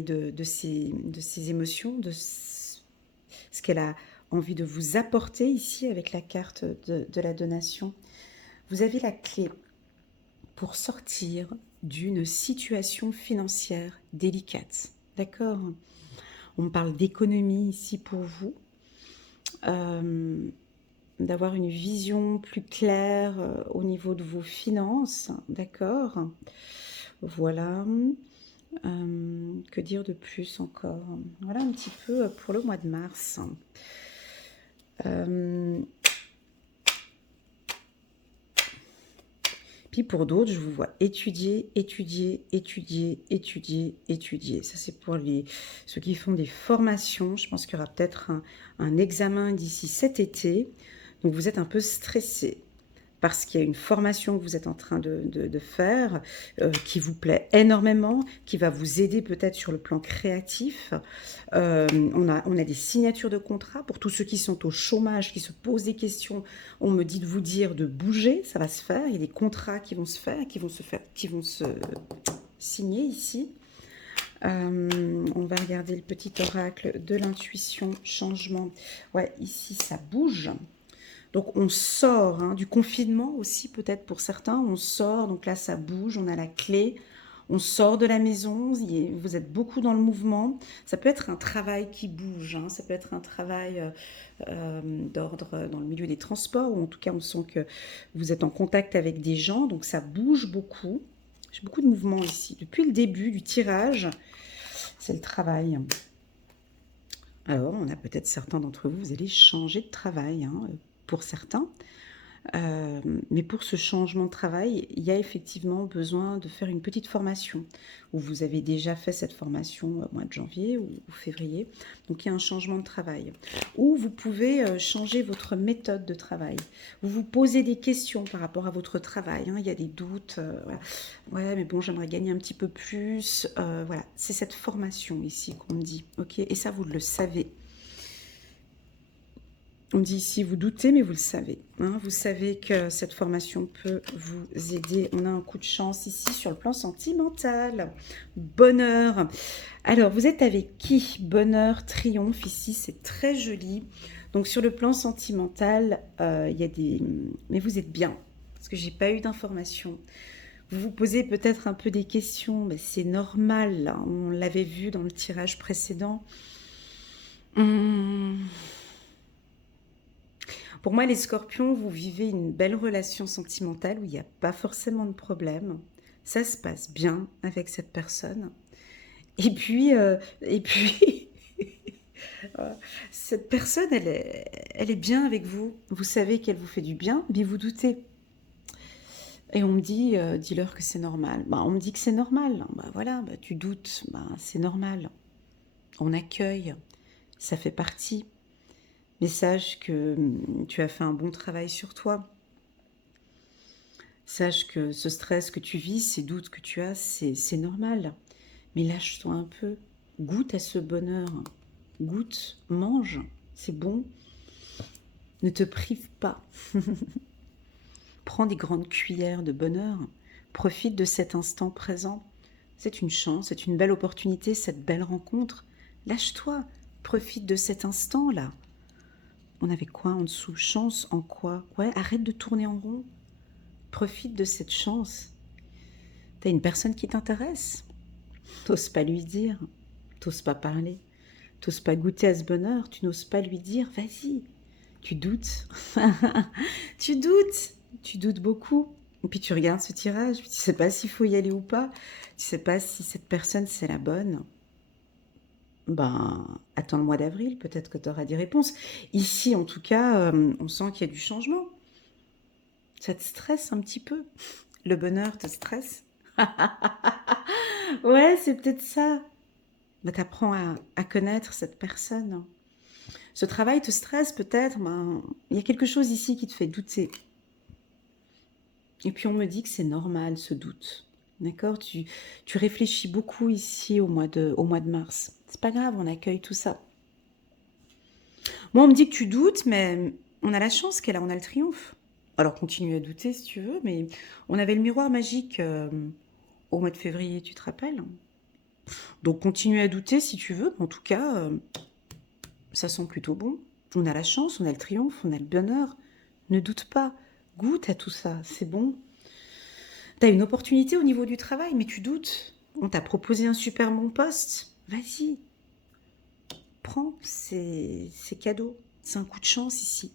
de ses émotions, de ce qu'elle a envie de vous apporter ici avec la carte de la donation. Vous avez la clé pour sortir d'une situation financière délicate. D'accord? On parle d'économie ici pour vous. D'avoir une vision plus claire au niveau de vos finances. D'accord? Voilà. Que dire de plus encore? Voilà un petit peu pour le mois de mars. Puis pour d'autres, je vous vois étudier. Ça, c'est pour ceux qui font des formations. Je pense qu'il y aura peut-être un examen d'ici cet été. Donc, vous êtes un peu stressé parce qu'il y a une formation que vous êtes en train de faire qui vous plaît énormément, qui va vous aider peut-être sur le plan créatif. On a des signatures de contrats pour tous ceux qui sont au chômage, qui se posent des questions. On me dit de vous dire de bouger, ça va se faire. Il y a des contrats qui vont se faire, qui vont se signer ici. On va regarder le petit oracle de l'intuition, changement. Ouais, ici ça bouge. Donc on sort hein, du confinement aussi peut-être pour certains, on sort, donc là ça bouge, on a la clé, on sort de la maison, vous êtes beaucoup dans le mouvement, ça peut être un travail qui bouge, hein, ça peut être un travail d'ordre dans le milieu des transports, ou en tout cas on sent que vous êtes en contact avec des gens, donc ça bouge beaucoup, j'ai beaucoup de mouvements ici, depuis le début du tirage, c'est le travail. Alors on a peut-être certains d'entre vous, vous allez changer de travail, hein, pour certains. Mais pour ce changement de travail, il y a effectivement besoin de faire une petite formation, où vous avez déjà fait cette formation au mois de janvier ou février. Donc il y a un changement de travail. Ou vous pouvez changer votre méthode de travail. Vous vous posez des questions par rapport à votre travail. Hein. Il y a des doutes. Voilà. Ouais, mais bon, j'aimerais gagner un petit peu plus. Voilà, c'est cette formation ici qu'on me dit. Ok, et ça, vous le savez. On me dit ici, vous doutez, mais vous le savez. Hein, vous savez que cette formation peut vous aider. On a un coup de chance ici sur le plan sentimental. Bonheur. Alors, vous êtes avec qui? Bonheur, triomphe. Ici, c'est très joli. Donc, sur le plan sentimental, il y a des... Mais vous êtes bien, parce que j'ai pas eu d'informations. Vous vous posez peut-être un peu des questions, mais c'est normal. Hein, on l'avait vu dans le tirage précédent. Hum. Pour moi, les scorpions, vous vivez une belle relation sentimentale où il n'y a pas forcément de problème. Ça se passe bien avec cette personne. Et puis cette personne, elle est bien avec vous. Vous savez qu'elle vous fait du bien, mais vous doutez. Et on me dit, dis-leur que c'est normal. Bah, on me dit que c'est normal. Bah, voilà, bah, tu doutes, bah, c'est normal. On accueille, ça fait partie. Mais sache que tu as fait un bon travail sur toi. Sache que ce stress que tu vis, ces doutes que tu as, c'est normal. Mais lâche-toi un peu. Goûte à ce bonheur. Goûte, mange. C'est bon. Ne te prive pas. Prends des grandes cuillères de bonheur. Profite de cet instant présent. C'est une chance, c'est une belle opportunité, cette belle rencontre. Lâche-toi. Profite de cet instant-là. On avait quoi en dessous? Chance en quoi? Ouais, arrête de tourner en rond. Profite de cette chance. T'as une personne qui t'intéresse. T'oses pas lui dire. T'oses pas parler. T'oses pas goûter à ce bonheur. Tu n'oses pas lui dire. Vas-y. Tu doutes. Tu doutes. Tu doutes beaucoup. Et puis tu regardes ce tirage. Tu sais pas s'il faut y aller ou pas. Tu sais pas si cette personne c'est la bonne. Ben, attends le mois d'avril. Peut-être que tu auras des réponses. Ici, en tout cas, on sent qu'il y a du changement. Ça te stresse un petit peu. Le bonheur te stresse. Ouais, c'est peut-être ça. Bah, tu apprends à connaître cette personne. Ce travail te stresse peut-être, ben, il y a quelque chose ici qui te fait douter. Et puis on me dit que c'est normal ce doute. D'accord, tu réfléchis beaucoup ici au mois de mars. C'est pas grave, on accueille tout ça. Moi, on me dit que tu doutes, mais on a la chance qu'elle a, on a le triomphe. Alors continue à douter si tu veux, mais on avait le miroir magique au mois de février, tu te rappelles? Donc continue à douter si tu veux, mais en tout cas, ça sent plutôt bon. On a la chance, on a le triomphe, on a le bonheur. Ne doute pas, goûte à tout ça, c'est bon. T'as une opportunité au niveau du travail, mais tu doutes. On t'a proposé un super bon poste. Vas-y, prends, c'est cadeau. C'est un coup de chance ici.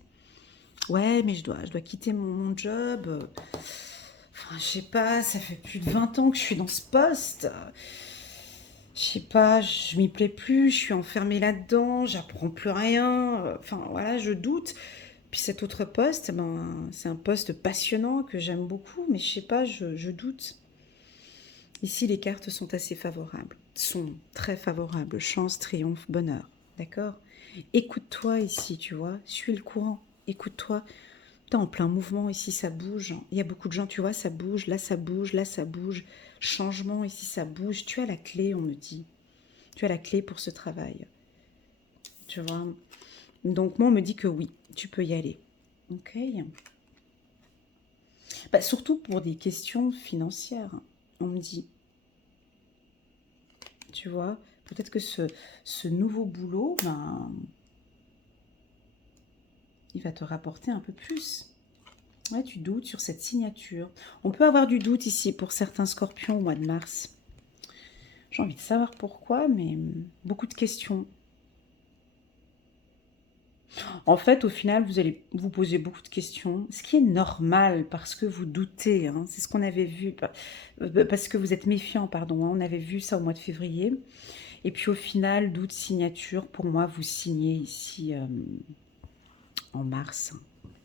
Ouais, mais je dois quitter mon job. Enfin, je sais pas, ça fait plus de 20 ans que je suis dans ce poste. Je sais pas, je m'y plais plus, je suis enfermée là-dedans, j'apprends plus rien. Enfin, voilà, je doute. Puis cet autre poste, ben, c'est un poste passionnant que j'aime beaucoup, mais je sais pas, je doute. Ici, les cartes sont assez favorables, sont très favorables. Chance, triomphe, bonheur. D'accord? Écoute-toi ici, tu vois, suis le courant. Écoute-toi. T'es en plein mouvement, ici ça bouge. Il y a beaucoup de gens, tu vois, ça bouge, là ça bouge, là ça bouge. Changement, ici ça bouge. Tu as la clé, on me dit. Tu as la clé pour ce travail. Tu vois? Donc moi, on me dit que oui, tu peux y aller. Ok? Bah, surtout pour des questions financières, on me dit. Tu vois? Peut-être que ce nouveau boulot, ben, il va te rapporter un peu plus. Ouais, tu doutes sur cette signature. On peut avoir du doute ici pour certains scorpions au mois de mars. J'ai envie de savoir pourquoi, mais beaucoup de questions. En fait, au final, vous allez vous poser beaucoup de questions, ce qui est normal parce que vous doutez. Hein, c'est ce qu'on avait vu, parce que vous êtes méfiant, pardon. Hein, on avait vu ça au mois de février. Et puis au final, doute, signature. Pour moi, vous signez ici en mars.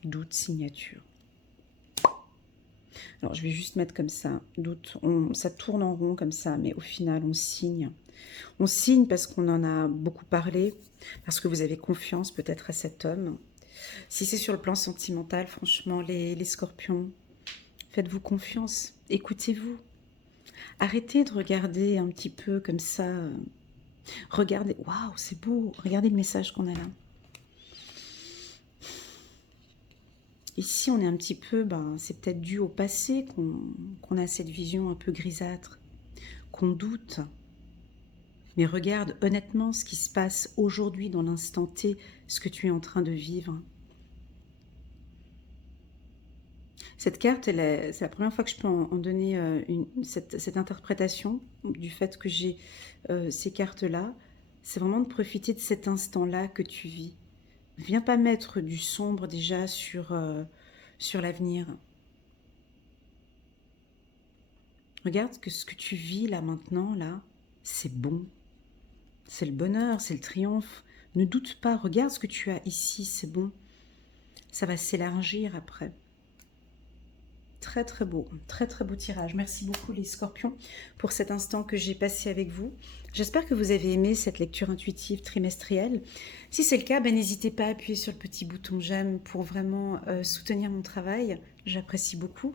Doute, signature. Alors, je vais juste mettre comme ça. Doute, ça tourne en rond comme ça, mais au final, on signe. On signe parce qu'on en a beaucoup parlé, parce que vous avez confiance peut-être à cet homme. Si c'est sur le plan sentimental, franchement, les scorpions, faites-vous confiance, écoutez-vous. Arrêtez de regarder un petit peu comme ça. Regardez, waouh, c'est beau. Regardez le message qu'on a là. Ici, on est un petit peu, c'est peut-être dû au passé qu'on a cette vision un peu grisâtre, qu'on doute. Mais regarde honnêtement ce qui se passe aujourd'hui dans l'instant T, ce que tu es en train de vivre. Cette carte, c'est la première fois que je peux en donner cette interprétation du fait que j'ai ces cartes-là. C'est vraiment de profiter de cet instant-là que tu vis. Viens pas mettre du sombre déjà sur l'avenir. Regarde que ce que tu vis là maintenant, là, c'est bon. C'est le bonheur, c'est le triomphe. Ne doute pas, regarde ce que tu as ici, c'est bon. Ça va s'élargir après. Très très beau tirage. Merci beaucoup les scorpions pour cet instant que j'ai passé avec vous. J'espère que vous avez aimé cette lecture intuitive trimestrielle. Si c'est le cas, n'hésitez pas à appuyer sur le petit bouton j'aime pour vraiment soutenir mon travail. J'apprécie beaucoup.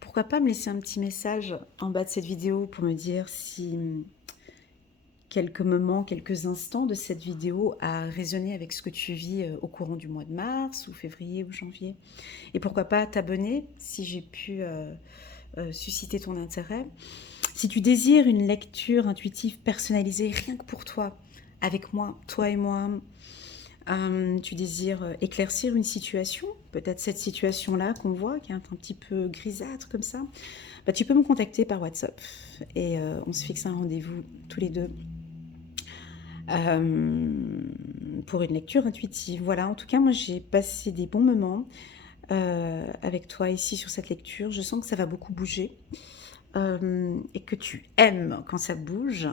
Pourquoi pas me laisser un petit message en bas de cette vidéo pour me dire si quelques moments, quelques instants de cette vidéo a résonné avec ce que tu vis au courant du mois de mars ou février ou janvier. Et pourquoi pas t'abonner si j'ai pu susciter ton intérêt. Si tu désires une lecture intuitive personnalisée rien que pour toi, avec moi, toi et moi, tu désires éclaircir une situation, peut-être cette situation-là qu'on voit, qui est un petit peu grisâtre comme ça, tu peux me contacter par WhatsApp et on se fixe un rendez-vous tous les deux pour une lecture intuitive. Voilà, en tout cas, moi j'ai passé des bons moments avec toi ici sur cette lecture. Je sens que ça va beaucoup bouger et que tu aimes quand ça bouge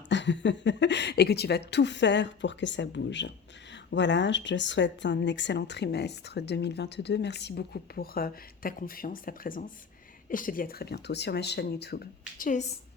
et que tu vas tout faire pour que ça bouge. Voilà, je te souhaite un excellent trimestre 2022. Merci beaucoup pour ta confiance, ta présence et je te dis à très bientôt sur ma chaîne YouTube. Tchuss!